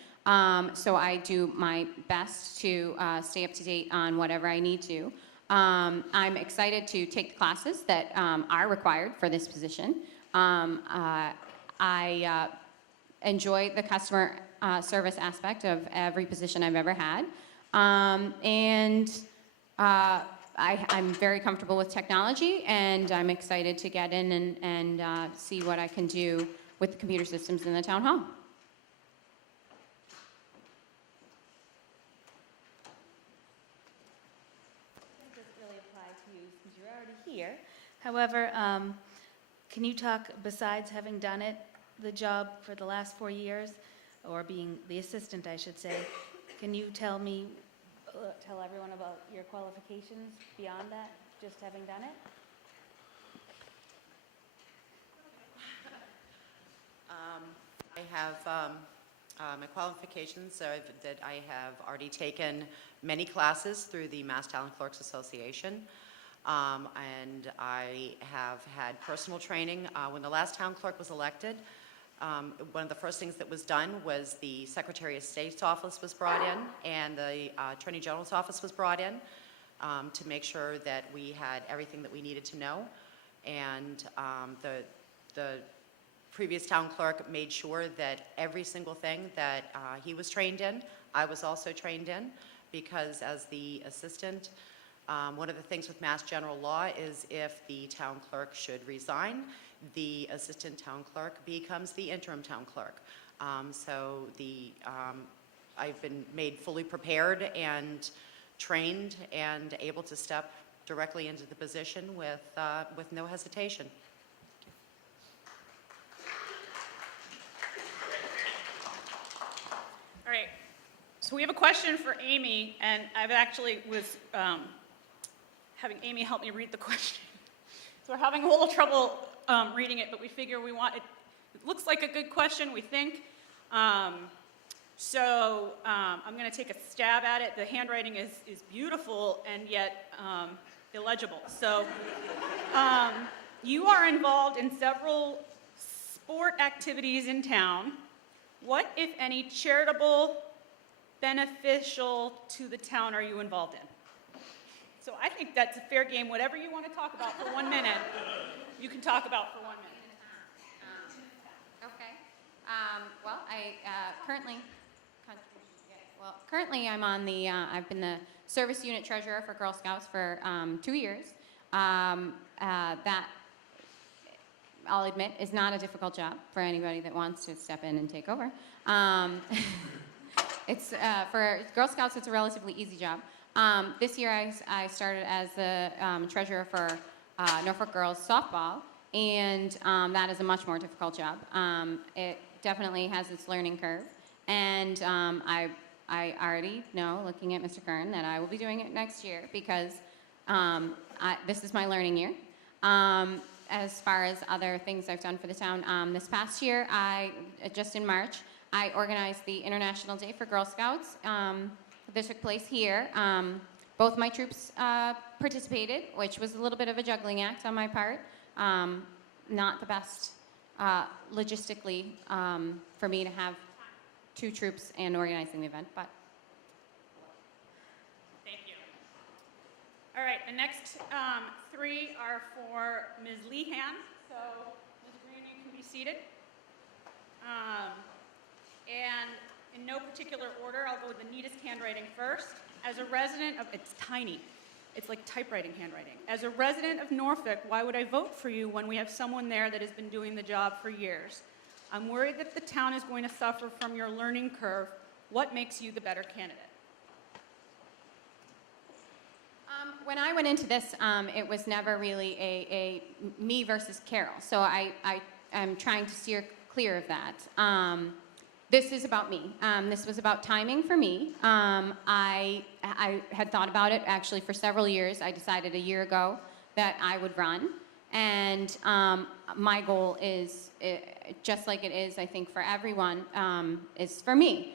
So I do my best to stay up to date on whatever I need to. I'm excited to take the classes that are required for this position. I enjoy the customer service aspect of every position I've ever had. I'm very comfortable with technology, and I'm excited to get in and see what I can do with the computer systems in the town hall. That doesn't really apply to you since you're already here. However, can you talk, besides having done it, the job for the last 4 years, or being the assistant, I should say, can you tell everyone about your qualifications beyond that, just having done it? I have my qualifications are that I have already taken many classes through the Mass Talent Clerks Association, and I have had personal training. When the last town clerk was elected, one of the first things that was done was the Secretary of State's office was brought in, and the Attorney General's office was brought in to make sure that we had everything that we needed to know. And the previous town clerk made sure that every single thing that he was trained in, I was also trained in, because as the assistant, one of the things with Mass General Law is if the town clerk should resign, the assistant town clerk becomes the interim town clerk. I've been made fully prepared and trained and able to step directly into the position with no hesitation. All right, so we have a question for Amy, and I've actually was having Amy help me read the question. So we're having a little trouble reading it, but we figure we want it. It looks like a good question, we think. I'm going to take a stab at it. The handwriting is beautiful and yet illegible. So you are involved in several sport activities in town. What, if any, charitable, beneficial to the town are you involved in? So I think that's a fair game. Whatever you want to talk about for 1 minute, you can talk about for 1 minute. Okay. Currently I'm on the, I've been the service unit treasurer for Girl Scouts for 2 years. That, I'll admit, is not a difficult job for anybody that wants to step in and take over. For Girl Scouts, it's a relatively easy job. This year I started as the treasurer for Norfolk Girls Softball, and that is a much more difficult job. It definitely has its learning curve, and I already know, looking at Mr. Kern, that I will be doing it next year because this is my learning year. As far as other things I've done for the town, this past year, just in March, I organized the International Day for Girl Scouts. This took place here. Both my troops participated, which was a little bit of a juggling act on my part. Not the best logistically for me to have 2 troops and organizing the event, but. Thank you. All right, the next 3 are for Ms. Lehan. So, Ms. Green, you can be seated. And in no particular order, I'll go with the neatest handwriting first. As a resident of, it's tiny. It's like typewriting handwriting. As a resident of Norfolk, why would I vote for you when we have someone there that has been doing the job for years? I'm worried that the town is going to suffer from your learning curve. What makes you the better candidate? When I went into this, it was never really a me versus Carol. So I am trying to steer clear of that. This is about me. This was about timing for me. I had thought about it actually for several years. I decided a year ago that I would run. And my goal is, just like it is, I think, for everyone, is for me.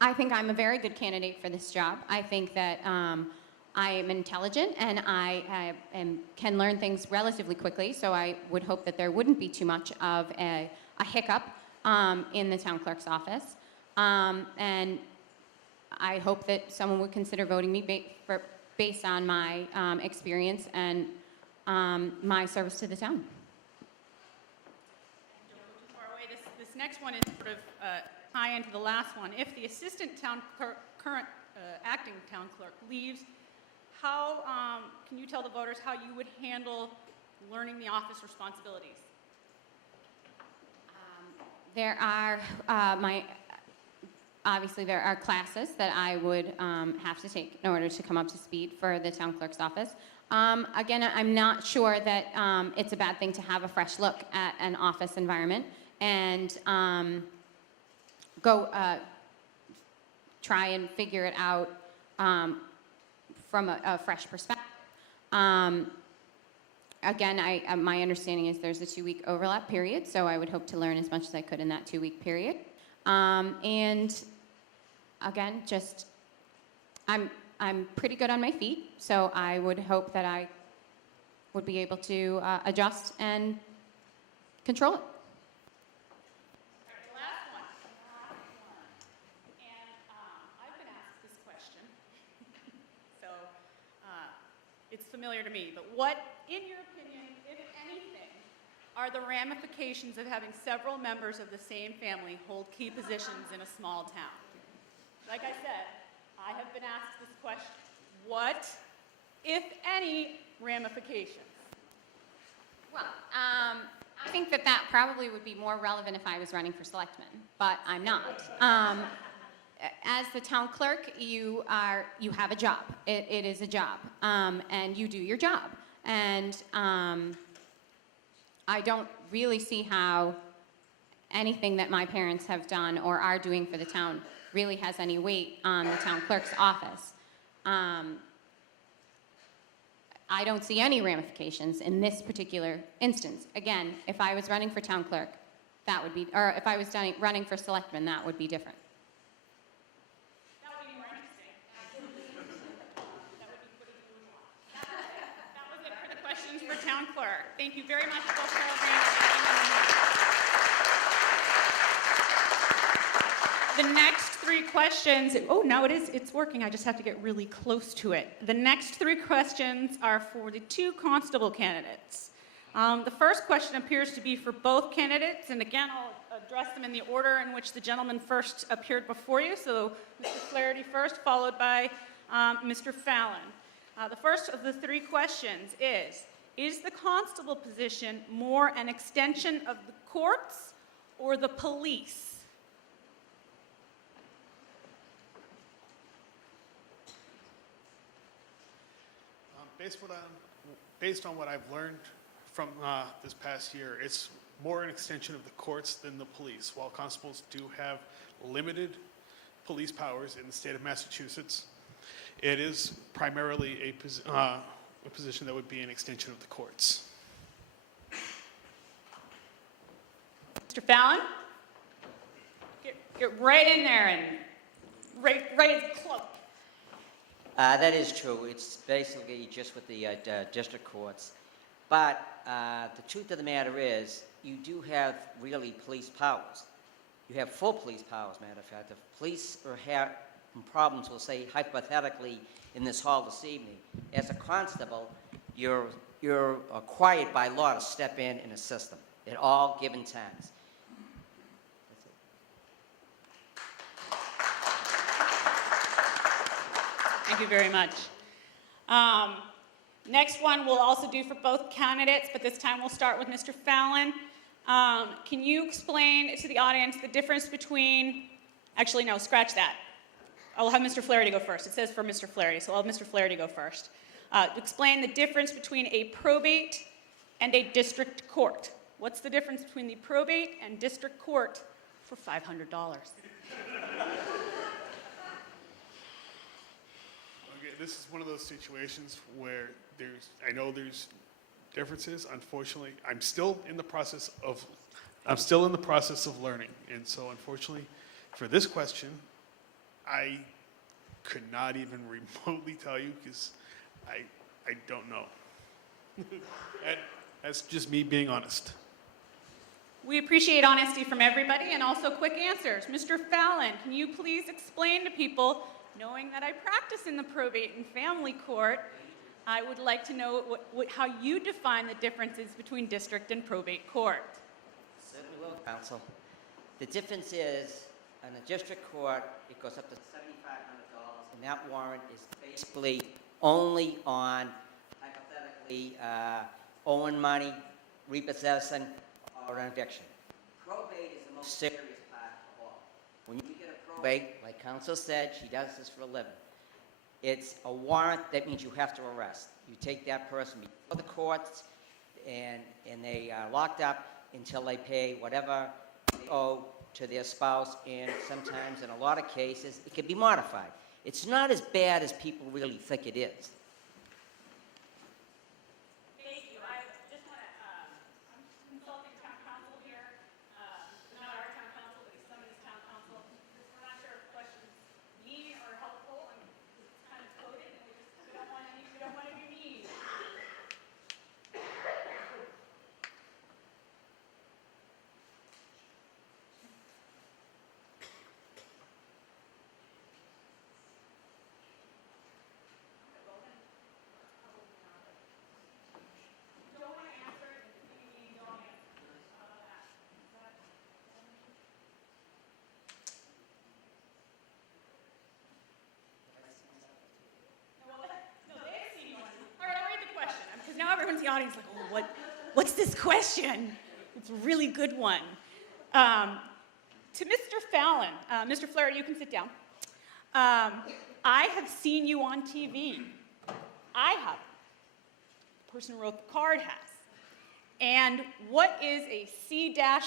I think I'm a very good candidate for this job. I think that I am intelligent and I can learn things relatively quickly, so I would hope that there wouldn't be too much of a hiccup in the town clerk's office. And I hope that someone would consider voting me based on my experience and my service to the town. Don't go too far away. This next one is sort of tie into the last one. If the assistant town clerk, current acting town clerk leaves, how can you tell the voters how you would handle learning the office responsibilities? There are obviously there are classes that I would have to take in order to come up to speed for the town clerk's office. Again, I'm not sure that it's a bad thing to have a fresh look at an office environment and go try and figure it out from a fresh perspective. Again, my understanding is there's a 2-week overlap period, so I would hope to learn as much as I could in that 2-week period. And again, just I'm pretty good on my feet, so I would hope that I would be able to adjust and control it. Last one. And I've been asked this question, so it's familiar to me. But what, in your opinion, if anything, are the ramifications of having several members of the same family hold key positions in a small town? Like I said, I have been asked this question. What, if any, ramifications? Well, I think that probably would be more relevant if I was running for selectman, but I'm not. As the town clerk, you have a job. It is a job, and you do your job. And I don't really see how anything that my parents have done or are doing for the town really has any weight on the town clerk's office. I don't see any ramifications in this particular instance. Again, if I was running for town clerk, that would be, or if I was running for selectman, that would be different. That would be more interesting. That would be pretty cool. That was it for the questions for town clerk. Thank you very much, both The next 3 questions, oh, no, it's working. I just have to get really close to it. The next 3 questions are for the 2 constable candidates. The first question appears to be for both candidates, and again, I'll address them in the order in which the gentleman first appeared before you. So Mr. Flaherty first, followed by Mr. Fallon. The first of the 3 questions is the constable position more an extension of the courts or the police? Based on what I've learned from this past year, it's more an extension of the courts than the police. While constables do have limited police powers in the state of Massachusetts, it is primarily a position that would be an extension of the courts. Mr. Fallon? Get right in there and right as close. That is true. It's basically just with the district courts. But the truth of the matter is, you do have really police powers. You have full police powers, matter of fact. If police are having problems, we'll say hypothetically in this hall this evening, as a constable, you're required by law to step in and assist them at all given times. Thank you very much. Next one we'll also do for both candidates, but this time we'll start with Mr. Fallon. Can you explain to the audience the difference between, actually, no, scratch that. I'll have Mr. Flaherty go first. It says for Mr. Flaherty, so I'll have Mr. Flaherty go first. Explain the difference between a probate and a district court. What's the difference between the probate and district court for $500? Okay, this is one of those situations where I know there's differences. Unfortunately, I'm still in the process of learning. And so unfortunately, for this question, I could not even remotely tell you because I don't know. That's just me being honest. We appreciate honesty from everybody and also quick answers. Mr. Fallon, can you please explain to people, knowing that I practice in the probate and family court, I would like to know how you define the differences between district and probate court. Certainly will, Counsel. The difference is, in a district court, it goes up to $7,500, and that warrant is basically only on, hypothetically, owing money, repossessing, or an eviction. Probate is the most serious part of all. When you get a probate, like Counsel said, she does this for a living. It's a warrant. That means you have to arrest. You take that person before the courts, and they are locked up until they pay whatever they owe to their spouse, and sometimes, in a lot of cases, it can be modified. It's not as bad as people really think it is. Thank you. I just want to, I'm consulting town council here, not our town council, but somebody's town council. We're not sure if questions mean or helpful, and it's kind of coded, and we don't want to be mean. Now everyone's in the audience like, oh, what's this question? It's a really good one. To Mr. Fallon, Mr. Flaherty, you can sit down. I have seen you on TV. I have. The person who wrote the card has. And what is a C-4? I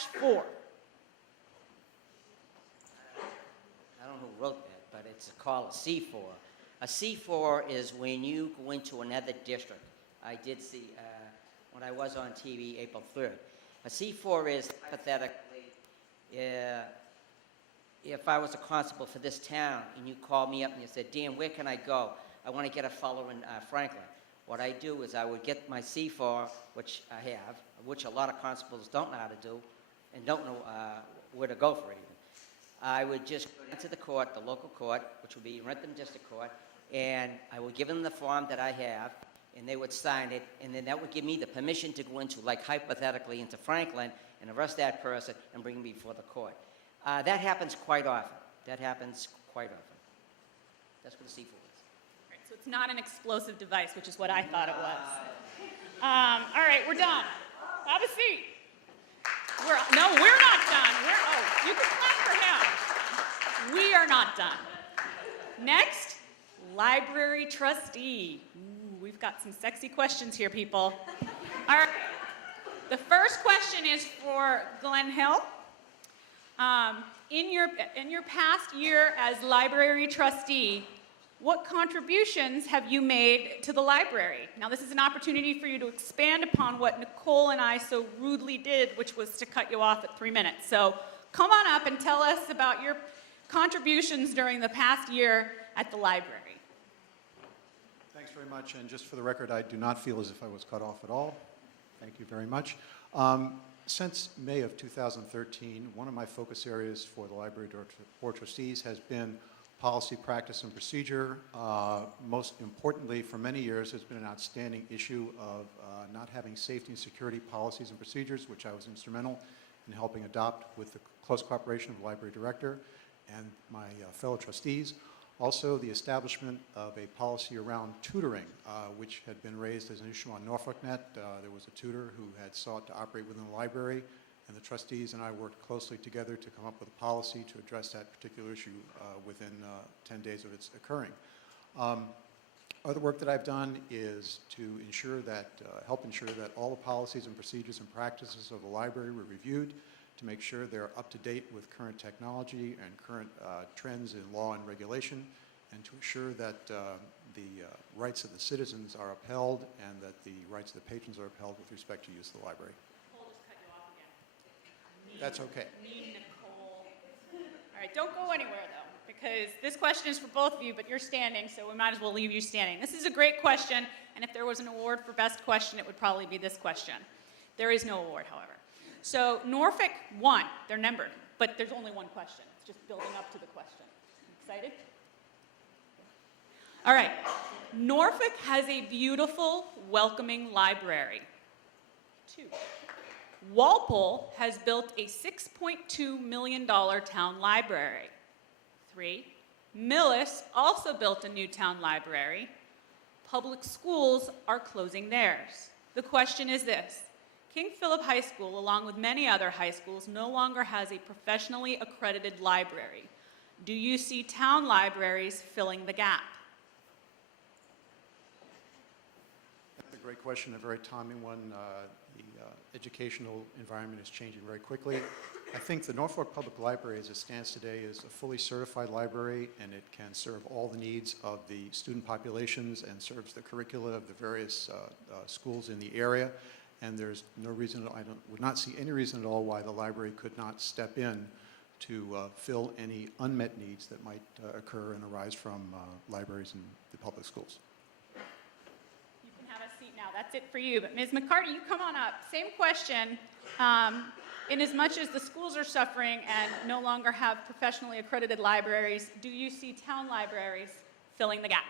don't know who wrote that, but it's called a C4. A C4 is when you go into another district. I did see, when I was on TV April 3rd. A C4 is, hypothetically, if I was a constable for this town and you called me up and you said, Dan, where can I go? I want to get a fellow in Franklin. What I do is I would get my C4, which I have, which a lot of constables don't know how to do and don't know where to go for even. I would just go into the court, the local court, which would be Rentham District Court, and I would give them the form that I have, and they would sign it, and then that would give me the permission to go into, like hypothetically, into Franklin and arrest that person and bring him before the court. That happens quite often. That's what a C4 is. Right, so it's not an explosive device, which is what I thought it was. All right, we're done. Have a seat. No, we're not done. You can clap for him. We are not done. Next, library trustee. Ooh, we've got some sexy questions here, people. All right. The first question is for Glenn Hill. In your past year as library trustee, what contributions have you made to the library? Now, this is an opportunity for you to expand upon what Nicole and I so rudely did, which was to cut you off at 3 minutes. So come on up and tell us about your contributions during the past year at the library. Thanks very much, and just for the record, I do not feel as if I was cut off at all. Thank you very much. Since May of 2013, one of my focus areas for the Library Board of Trustees has been policy, practice, and procedure. Most importantly, for many years, there's been an outstanding issue of not having safety and security policies and procedures, which I was instrumental in helping adopt with the close cooperation of the library director and my fellow trustees. Also, the establishment of a policy around tutoring, which had been raised as an issue on NorfolkNet. There was a tutor who had sought to operate within the library and the trustees and I worked closely together to come up with a policy to address that particular issue within 10 days of its occurring. Other work that I've done is to ensure that, help ensure that all the policies and procedures and practices of the library were reviewed to make sure they're up to date with current technology and current trends in law and regulation, and to ensure that the rights of the citizens are upheld and that the rights of the patrons are upheld with respect to use of the library. Nicole just cut you off again. That's okay. Mean Nicole. All right, don't go anywhere though, because this question is for both of you, but you're standing, so we might as well leave you standing. This is a great question, and if there was an award for best question, it would probably be this question. There is no award, however. So Norfolk won. They're numbered, but there's only one question. It's just building up to the question. Excited? All right. Norfolk has a beautiful, welcoming library. 2. Walpole has built a $6.2 million town library. 3. Millis also built a new town library. Public schools are closing theirs. The question is this: King Philip High School, along with many other high schools, no longer has a professionally accredited library. Do you see town libraries filling the gap? That's a great question, a very timely one. The educational environment is changing very quickly. I think the Norfolk Public Library, as it stands today, is a fully certified library, and it can serve all the needs of the student populations and serves the curricula of the various schools in the area. And there's no reason, would not see any reason at all why the library could not step in to fill any unmet needs that might occur and arise from libraries in the public schools. You can have a seat now. That's it for you. But Ms. McCarty, you come on up. Same question. In as much as the schools are suffering and no longer have professionally accredited libraries, do you see town libraries filling the gap?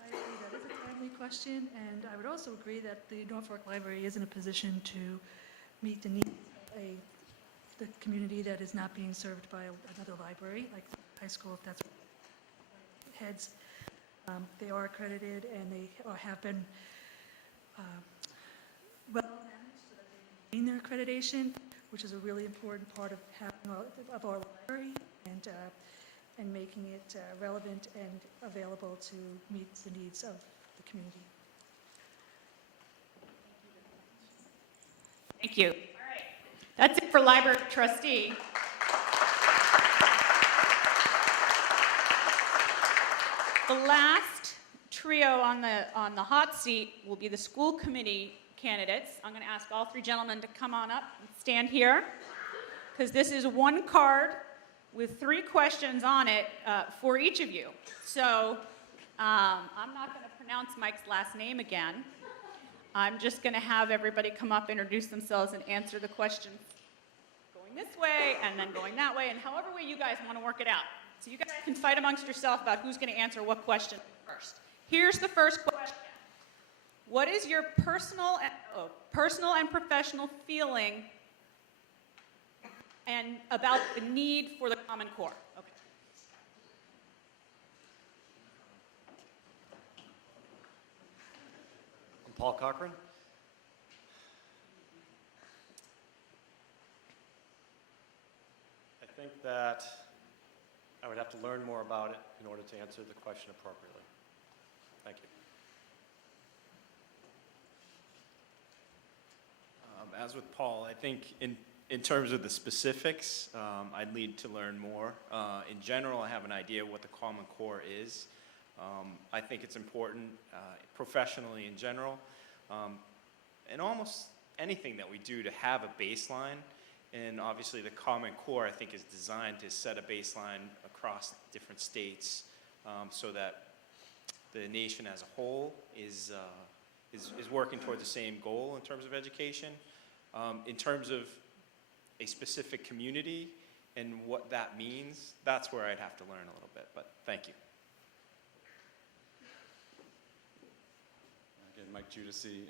I agree that is a timely question, and I would also agree that the Norfolk Library is in a position to meet the needs of the community that is not being served by another library, like high school, if that's what heads. They are accredited, and they have been well managed so that they maintain their accreditation, which is a really important part of having of our library, and making it relevant and available to meet the needs of the community. Thank you. All right. That's it for library trustee. The last trio on the hot seat will be the school committee candidates. I'm going to ask all 3 gentlemen to come on up and stand here, because this is one card with 3 questions on it for each of you. So I'm not going to pronounce Mike's last name again. I'm just going to have everybody come up, introduce themselves, and answer the questions going this way and then going that way, and however way you guys want to work it out. So you guys can fight amongst yourself about who's going to answer what question first. Here's the first question. What is your personal and professional feeling and about the need for the Common Core? Okay. I'm Paul Cochran. I think that I would have to learn more about it in order to answer the question appropriately. Thank you. As with Paul, I think in terms of the specifics, I'd need to learn more. In general, I have an idea what the Common Core is. I think it's important professionally in general, and almost anything that we do to have a baseline. And obviously the Common Core, I think, is designed to set a baseline across different states so that the nation as a whole is working toward the same goal in terms of education. In terms of a specific community and what that means, that's where I'd have to learn a little bit, but thank you. Again, Mike Judici,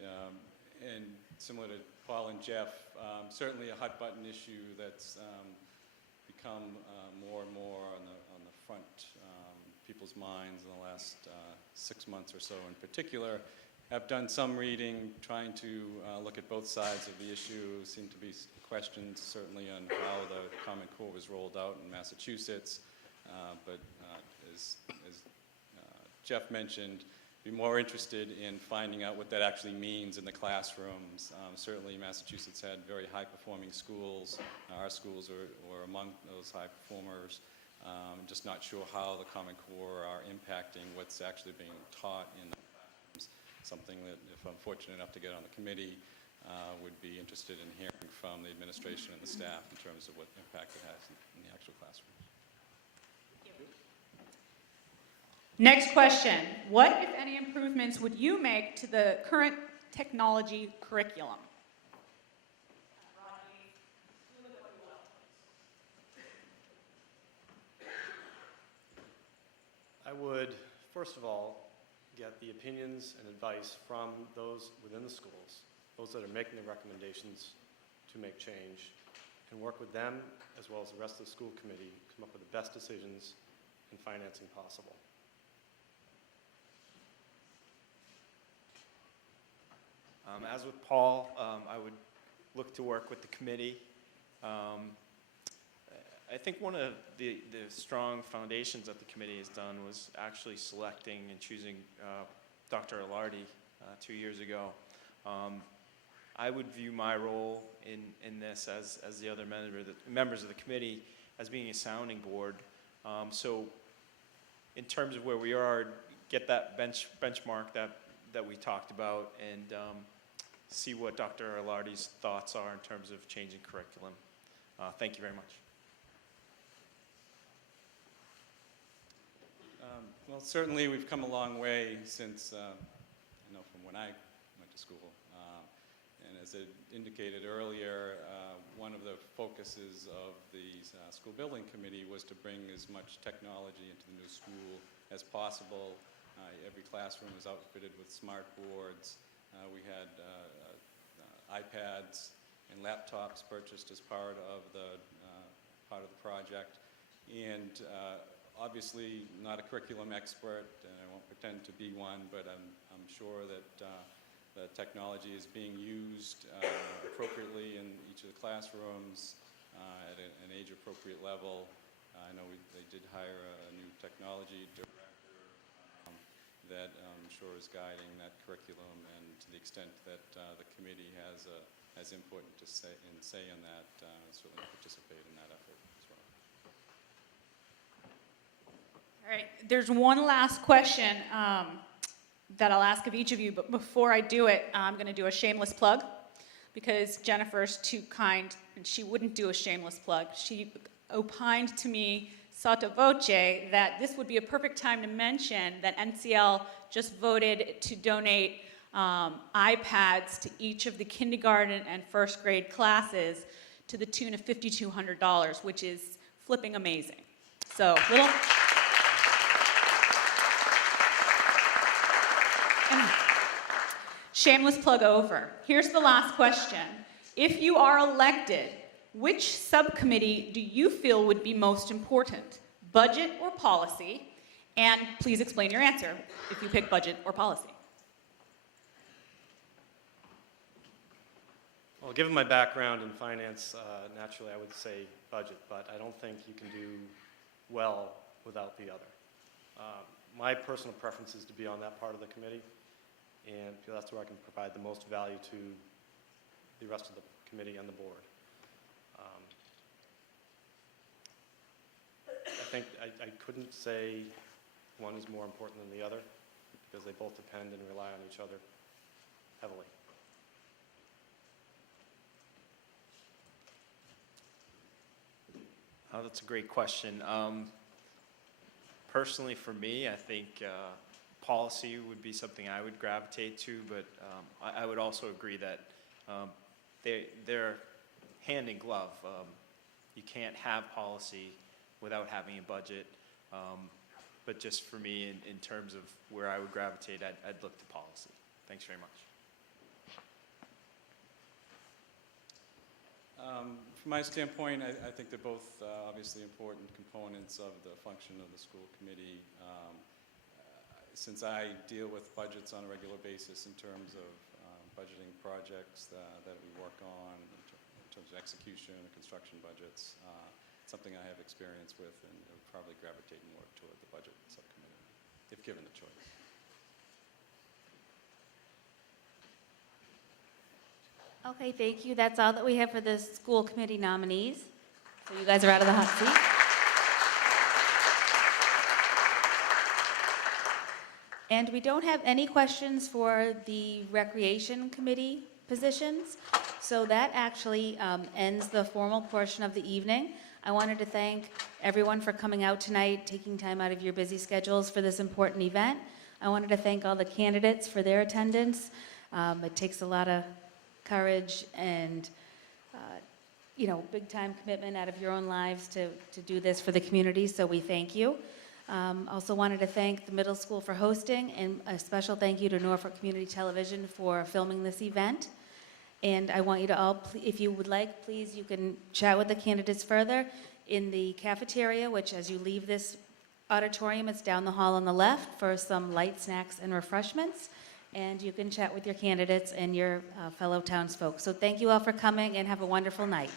and similar to Paul and Jeff, certainly a hot button issue that's become more and more on the front people's minds in the last 6 months or so in particular, have done some reading, trying to look at both sides of the issue. Seem to be questions certainly on how the Common Core was rolled out in Massachusetts, but as Jeff mentioned, be more interested in finding out what that actually means in the classrooms. Certainly Massachusetts had very high-performing schools. Our schools were among those high performers. Just not sure how the Common Core are impacting what's actually being taught in the classrooms. Something that, if I'm fortunate enough to get on the committee, would be interested in hearing from the administration and the staff in terms of what impact it has in the actual classrooms. Next question. What, if any, improvements would you make to the current technology curriculum? I would, first of all, get the opinions and advice from those within the schools, those that are making the recommendations to make change, and work with them as well as the rest of the school committee to come up with the best decisions and financing possible. As with Paul, I would look to work with the committee. I think one of the strong foundations that the committee has done was actually selecting and choosing Dr. Alardi 2 years ago. I would view my role in this as the other members of the committee as being a sounding board. So in terms of where we are, get that benchmark that we talked about and see what Dr. Alardi's thoughts are in terms of changing curriculum. Thank you very much. Well, certainly we've come a long way since, from when I went to school. And as I indicated earlier, one of the focuses of the school building committee was to bring as much technology into the new school as possible. Every classroom was outfitted with smart boards. We had iPads and laptops purchased as part of the project. And obviously not a curriculum expert, and I won't pretend to be one, but I'm sure that the technology is being used appropriately in each of the classrooms at an age-appropriate level. I know they did hire a new technology director that I'm sure is guiding that curriculum, and to the extent that the committee has input to say on that, certainly participate in that effort as well. All right, there's one last question that I'll ask of each of you, but before I do it, I'm going to do a shameless plug because Jennifer's too kind and she wouldn't do a shameless plug. She opined to me sotto voce that this would be a perfect time to mention that NCL just voted to donate iPads to each of the kindergarten and first grade classes to the tune of $5,200, which is flipping amazing. So, shameless plug over. Here's the last question. If you are elected, which subcommittee do you feel would be most important? Budget or policy? And please explain your answer if you pick budget or policy. Well, given my background in finance, naturally I would say budget, but I don't think you can do well without the other. My personal preference is to be on that part of the committee, and feel that's where I can provide the most value to the rest of the committee and the board. I think I couldn't say one is more important than the other because they both depend and rely on each other heavily. Oh, that's a great question. Personally, for me, I think policy would be something I would gravitate to, but I would also agree that they're hand in glove. You can't have policy without having a budget, but just for me, in terms of where I would gravitate, I'd look to policy. Thanks very much. From my standpoint, I think they're both obviously important components of the function of the school committee. since I deal with budgets on a regular basis in terms of budgeting projects that we work on, in terms of execution and construction budgets, something I have experience with, and it would probably gravitate more toward the budget subcommittee, if given the choice. Okay, thank you. That's all that we have for the school committee nominees. So you guys are out of the hot seat. And we don't have any questions for the recreation committee positions. So that actually ends the formal portion of the evening. I wanted to thank everyone for coming out tonight, taking time out of your busy schedules for this important event. I wanted to thank all the candidates for their attendance. It takes a lot of courage and big time commitment out of your own lives to do this for the community, so we thank you. Also wanted to thank the middle school for hosting, and a special thank you to Norfolk Community Television for filming this event. And I want you to all, if you would like, please, you can chat with the candidates further in the cafeteria, which as you leave this auditorium, it's down the hall on the left for some light snacks and refreshments. And you can chat with your candidates and your fellow townsfolk. So thank you all for coming, and have a wonderful night.